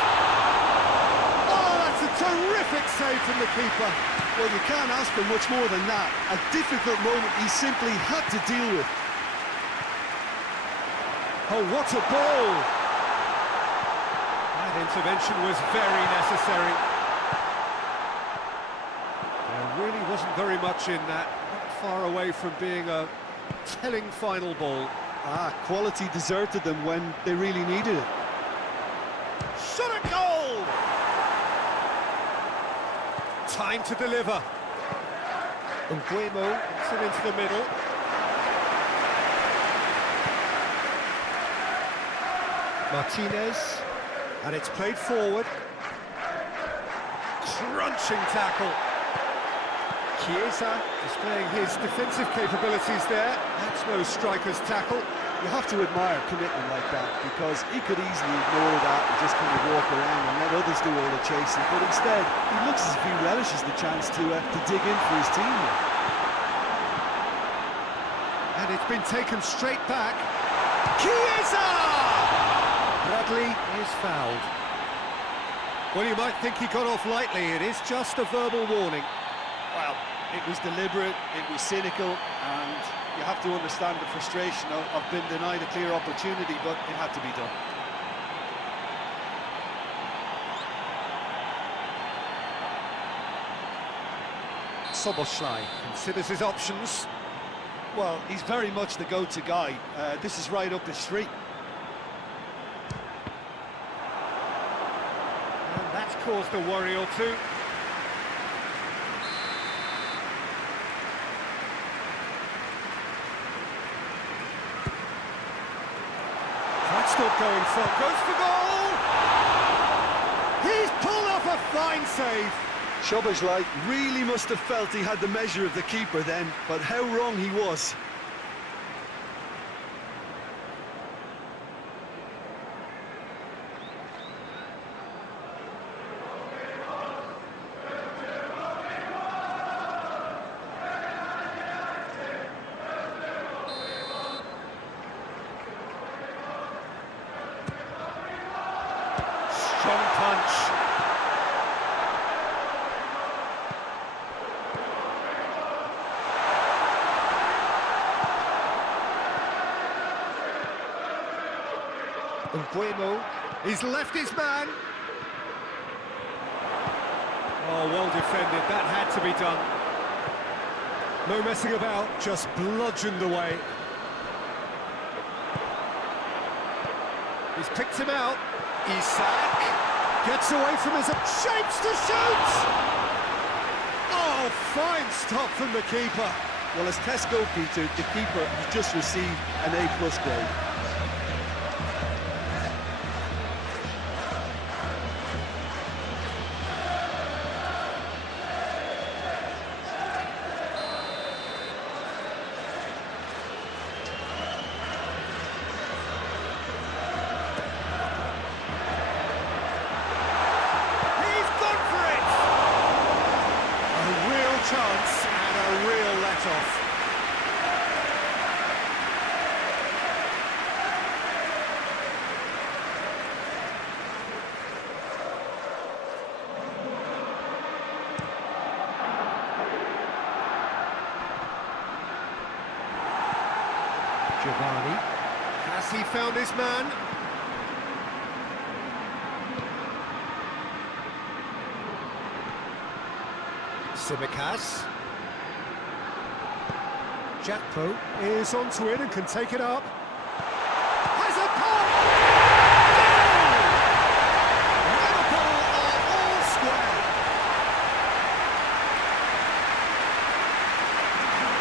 Oh, that's a terrific save from the keeper. Well, you can't ask for much more than that. A difficult moment he simply had to deal with. Oh, what a ball! That intervention was very necessary. There really wasn't very much in that. Not far away from being a telling final ball. Quality deserted them when they really needed it. Shot a goal! Time to deliver. Nguemo gets it into the middle. Martinez, and it's played forward. Crunching tackle. Chiesa displaying his defensive capabilities there. That's no striker's tackle. You have to admire commitment like that, because he could easily ignore that and just kind of walk around and let others do all the chasing, but instead he looks as if he relishes the chance to dig in for his team. And it's been taken straight back. Chiesa! Bradley is fouled. Well, you might think he got off lightly. It is just a verbal warning. Well, it was deliberate, it was cynical, and you have to understand the frustration of being denied a clear opportunity, but it had to be done. Szoboszlai considers his options. Well, he's very much the go-to guy. This is right up his street. And that's caused a worry or two. That's not going for. Goes for goal! He's pulled off a fine save. Szoboszlai really must have felt he had the measure of the keeper then, but how wrong he was. Strong punch. Nguemo, he's left his man. Oh, well defended, that had to be done. No messing about, just bludgeoned away. He's picked him out. Isak gets away from his... shapes to shoot! Oh, fine stop from the keeper. Well, as tests go, Peter, the keeper has just received an A+ grade. Cavani. Has he found his man? Simicas. Jakpo is onto it and can take it up. Has a pop! Liverpool are all square.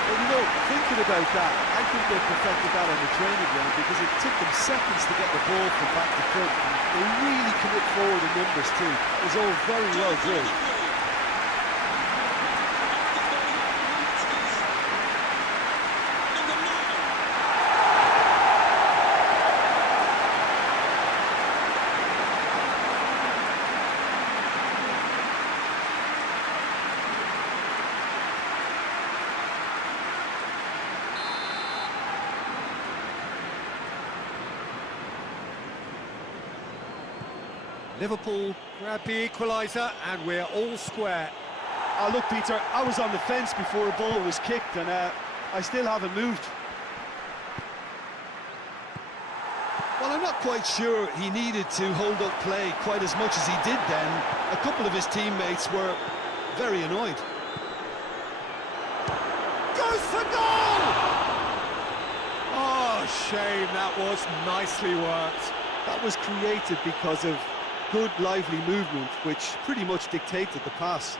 Well, you know, thinking about that, I think they perfected that on the training ground because it took them seconds to get the ball from back to front. And they really commit forward in numbers too. It was all very well drilled. Liverpool grab the equaliser and we're all square. Oh, look, Peter, I was on the fence before a ball was kicked and I still haven't moved. Well, I'm not quite sure he needed to hold up play quite as much as he did then. A couple of his teammates were very annoyed. Goes for goal! Oh, shame, that was nicely worked. That was created because of good, lively movement, which pretty much dictated the pass.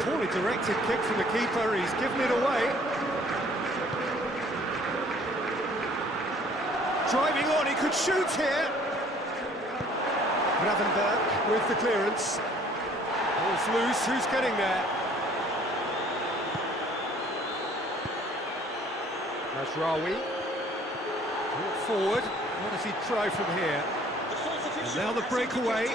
Poorly directed kick from the keeper, he's given it away. Driving on, he could shoot here. Gravenberg with the clearance. Ball's loose, who's getting there? Mazraoui. Brought forward, what does he try from here? And now the breakaway.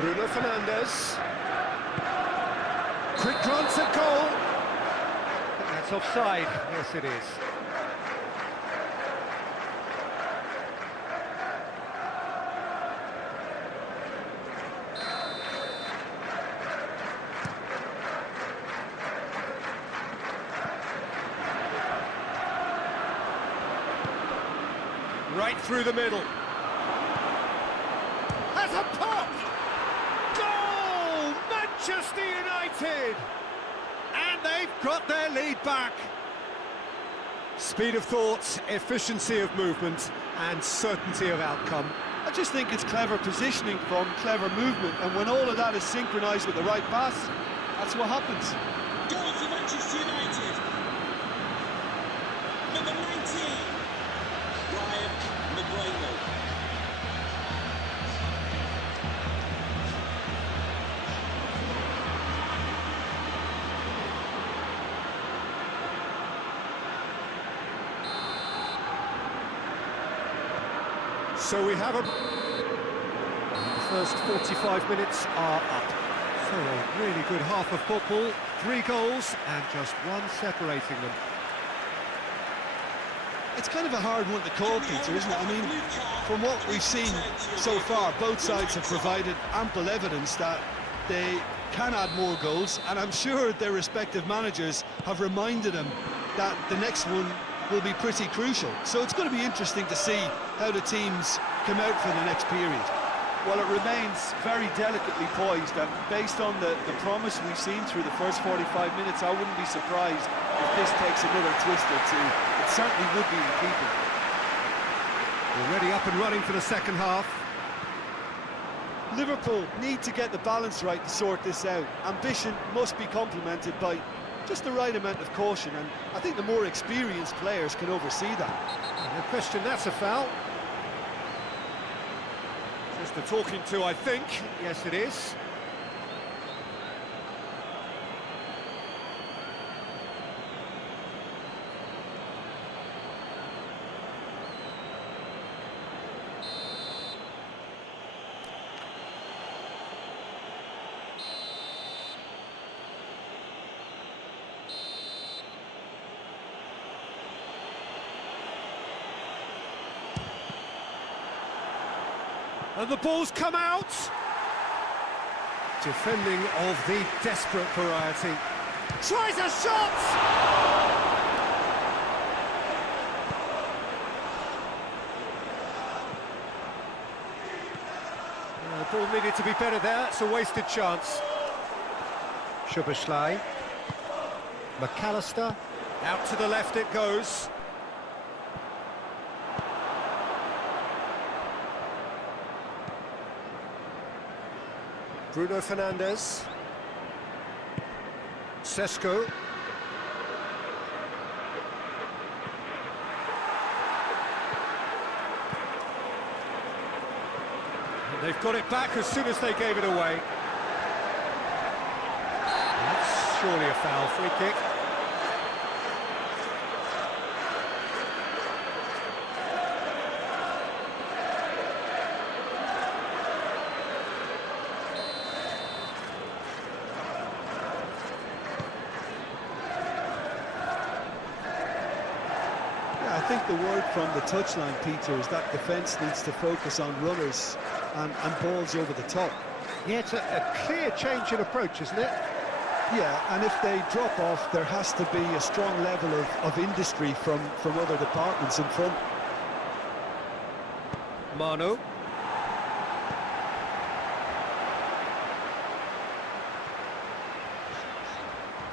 Bruno Fernandes. Quick glance at goal. That's offside, yes it is. Right through the middle. Has a pop! Goal! Manchester United! And they've got their lead back. Speed of thought, efficiency of movement, and certainty of outcome. I just think it's clever positioning from clever movement, and when all of that is synchronised with the right pass, that's what happens. Goal for Manchester United. Number 19, Brian McGuire. So we have the first 45 minutes are up. So a really good half of football, 3 goals and just one separating them. It's kind of a hard one to call, Peter, isn't it? I mean, from what we've seen so far, both sides have provided ample evidence that they can add more goals, and I'm sure their respective managers have reminded them that the next one will be pretty crucial. So it's going to be interesting to see how the teams come out for the next period. Well, it remains very delicately poised, and based on the promise we've seen through the first 45 minutes, I wouldn't be surprised if this takes another twist or two. It certainly would be in keeping. Already up and running for the second half. Liverpool need to get the balance right to sort this out. Ambition must be complemented by just the right amount of caution, and I think the more experienced players can oversee that. No question, that's a foul. Just a talking to, I think. Yes, it is. And the ball's come out! Defending of the desperate variety. Tries a shot! The ball needed to be better there, it's a wasted chance. Schuberschlei. McAllister. Out to the left it goes. Bruno Fernandes. Sesko. And they've got it back as soon as they gave it away. That's surely a foul. Free kick. I think the word from the touchline, Peter, is that defence needs to focus on runners and balls over the top. Yeah, it's a clear change in approach, isn't it? Yeah, and if they drop off, there has to be a strong level of industry from other departments in front. Manu.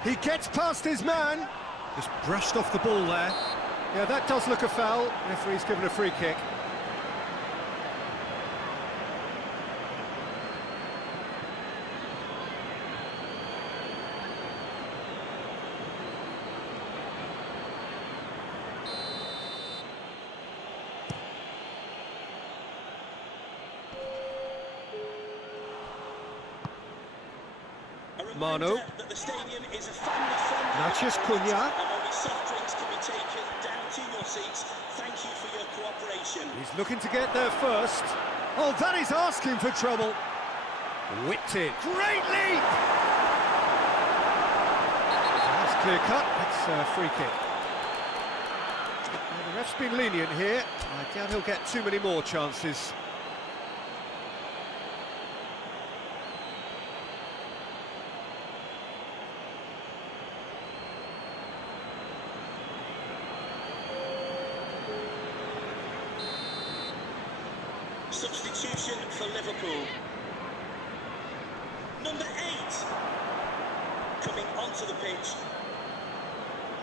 He gets past his man. Just brushed off the ball there. Yeah, that does look a foul. Referee's given a free kick. Manu. Matthias Cunha. He's looking to get there first. Oh, that is asking for trouble. Whipped it. Great leap! That's clear cut. That's a free kick. Well, the ref's been lenient here. I doubt he'll get too many more chances. Substitution for Liverpool. Number 8 coming onto the pitch.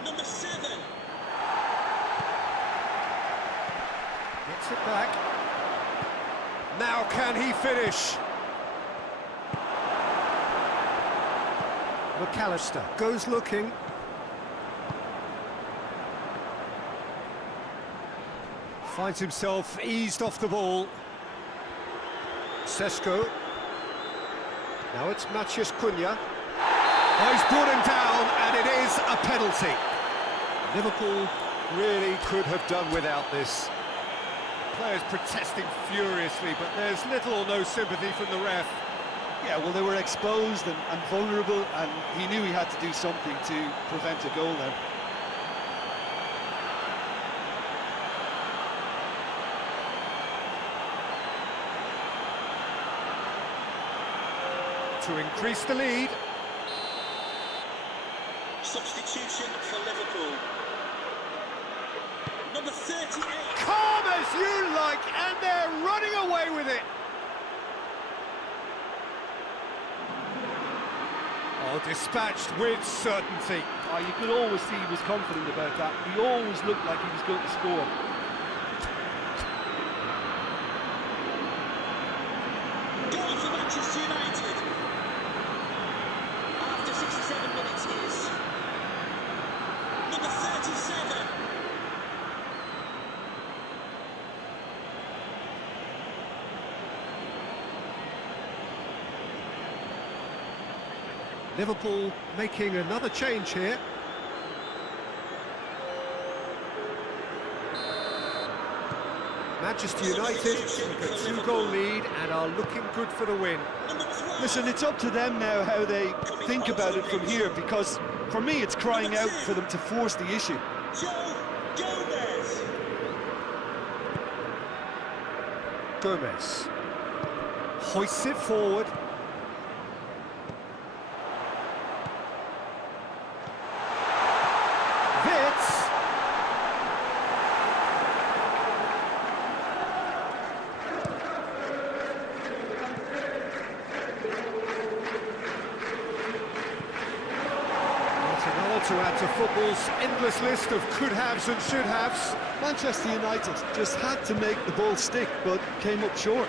Number 7. Gets it back. Now can he finish? McAllister goes looking. Finds himself eased off the ball. Sesko. Now it's Matthias Cunha. Oh, he's brought him down, and it is a penalty. Liverpool really could have done without this. Players protesting furiously, but there's little or no sympathy from the ref. Yeah, well, they were exposed and vulnerable, and he knew he had to do something to prevent a goal there. To increase the lead. Substitution for Liverpool. Number 38. Calm as you like, and they're running away with it. Oh, dispatched with certainty. Oh, you could always see he was confident about that. He always looked like he was going to score. Goal for Manchester United. After 67 minutes is number 37. Liverpool making another change here. Manchester United take a 2-goal lead and are looking good for the win. Listen, it's up to them now how they think about it from here, because for me it's crying out for them to force the issue. Gomez. Hoists it forward. Vitz. To add to football's endless list of could-haves and should-haves. Manchester United just had to make the ball stick, but came up short.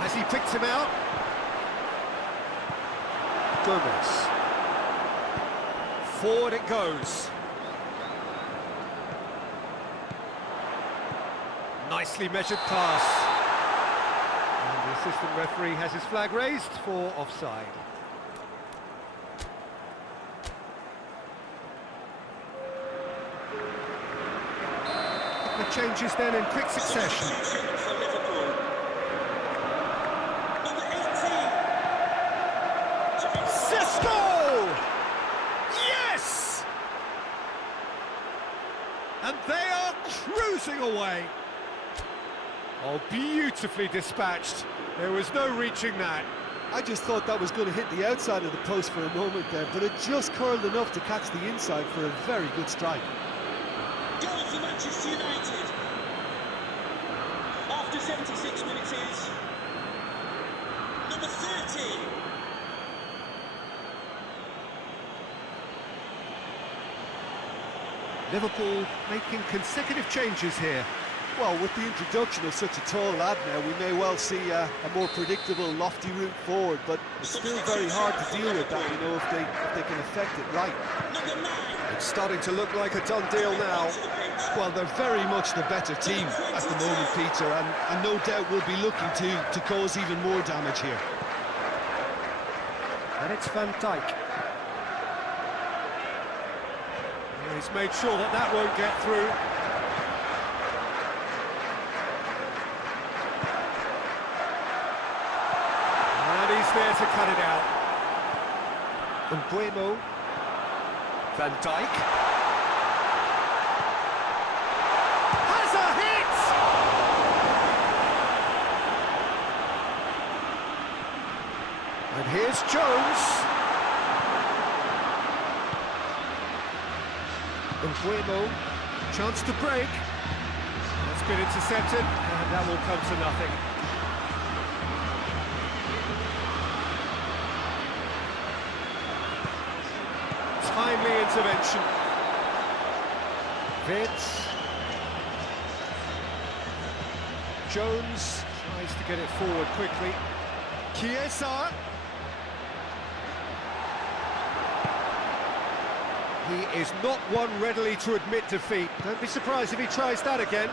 As he picked him out. Gomez. Forward it goes. Nicely measured pass. And the assistant referee has his flag raised for offside. The changes then in quick succession. For Liverpool. Number 18. Cisco! Yes! And they are cruising away. Oh, beautifully dispatched. There was no reaching that. I just thought that was going to hit the outside of the post for a moment there, but it just curled enough to catch the inside for a very good strike. Goal for Manchester United. After 76 minutes is number 30. Liverpool making consecutive changes here. Well, with the introduction of such a tall lad now, we may well see a more predictable, lofty route forward, but it's still very hard to deal with that, you know, if they can affect it right. Number 9. It's starting to look like a done deal now. Well, they're very much the better team at the moment, Peter, and no doubt will be looking to cause even more damage here. And it's Van Dijk. He's made sure that that won't get through. And he's there to cut it out. Mbuemo. Van Dijk. Has a hit! And here's Jones. Mbuemo, chance to break. That's been intercepted, and that will come to nothing. Timely intervention. Vitz. Jones tries to get it forward quickly. Chiesa. He is not one readily to admit defeat. Don't be surprised if he tries that again.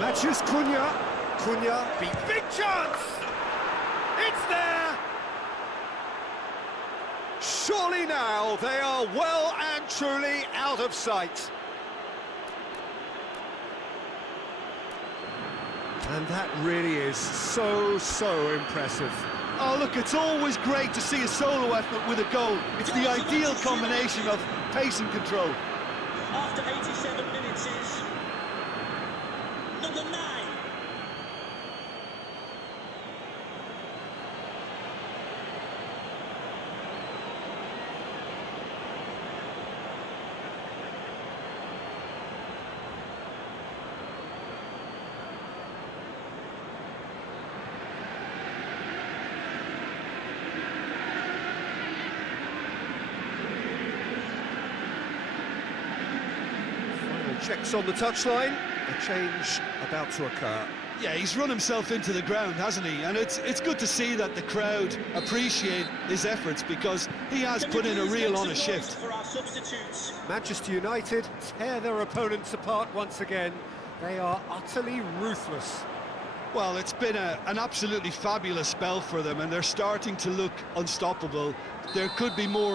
Matches Cunha. Cunha, big chance! It's there! Surely now they are well and truly out of sight. And that really is so impressive. Oh, look, it's always great to see a solo effort with a goal. It's the ideal combination of pace and control. After 87 minutes is number 9. Checks on the touchline, a change about to occur. Yeah, he's run himself into the ground, hasn't he? And it's good to see that the crowd appreciate his efforts, because he has put in a real honest shift. For our substitutes. Manchester United tear their opponents apart once again. They are utterly ruthless. Well, it's been an absolutely fabulous spell for them, and they're starting to look unstoppable. There could be more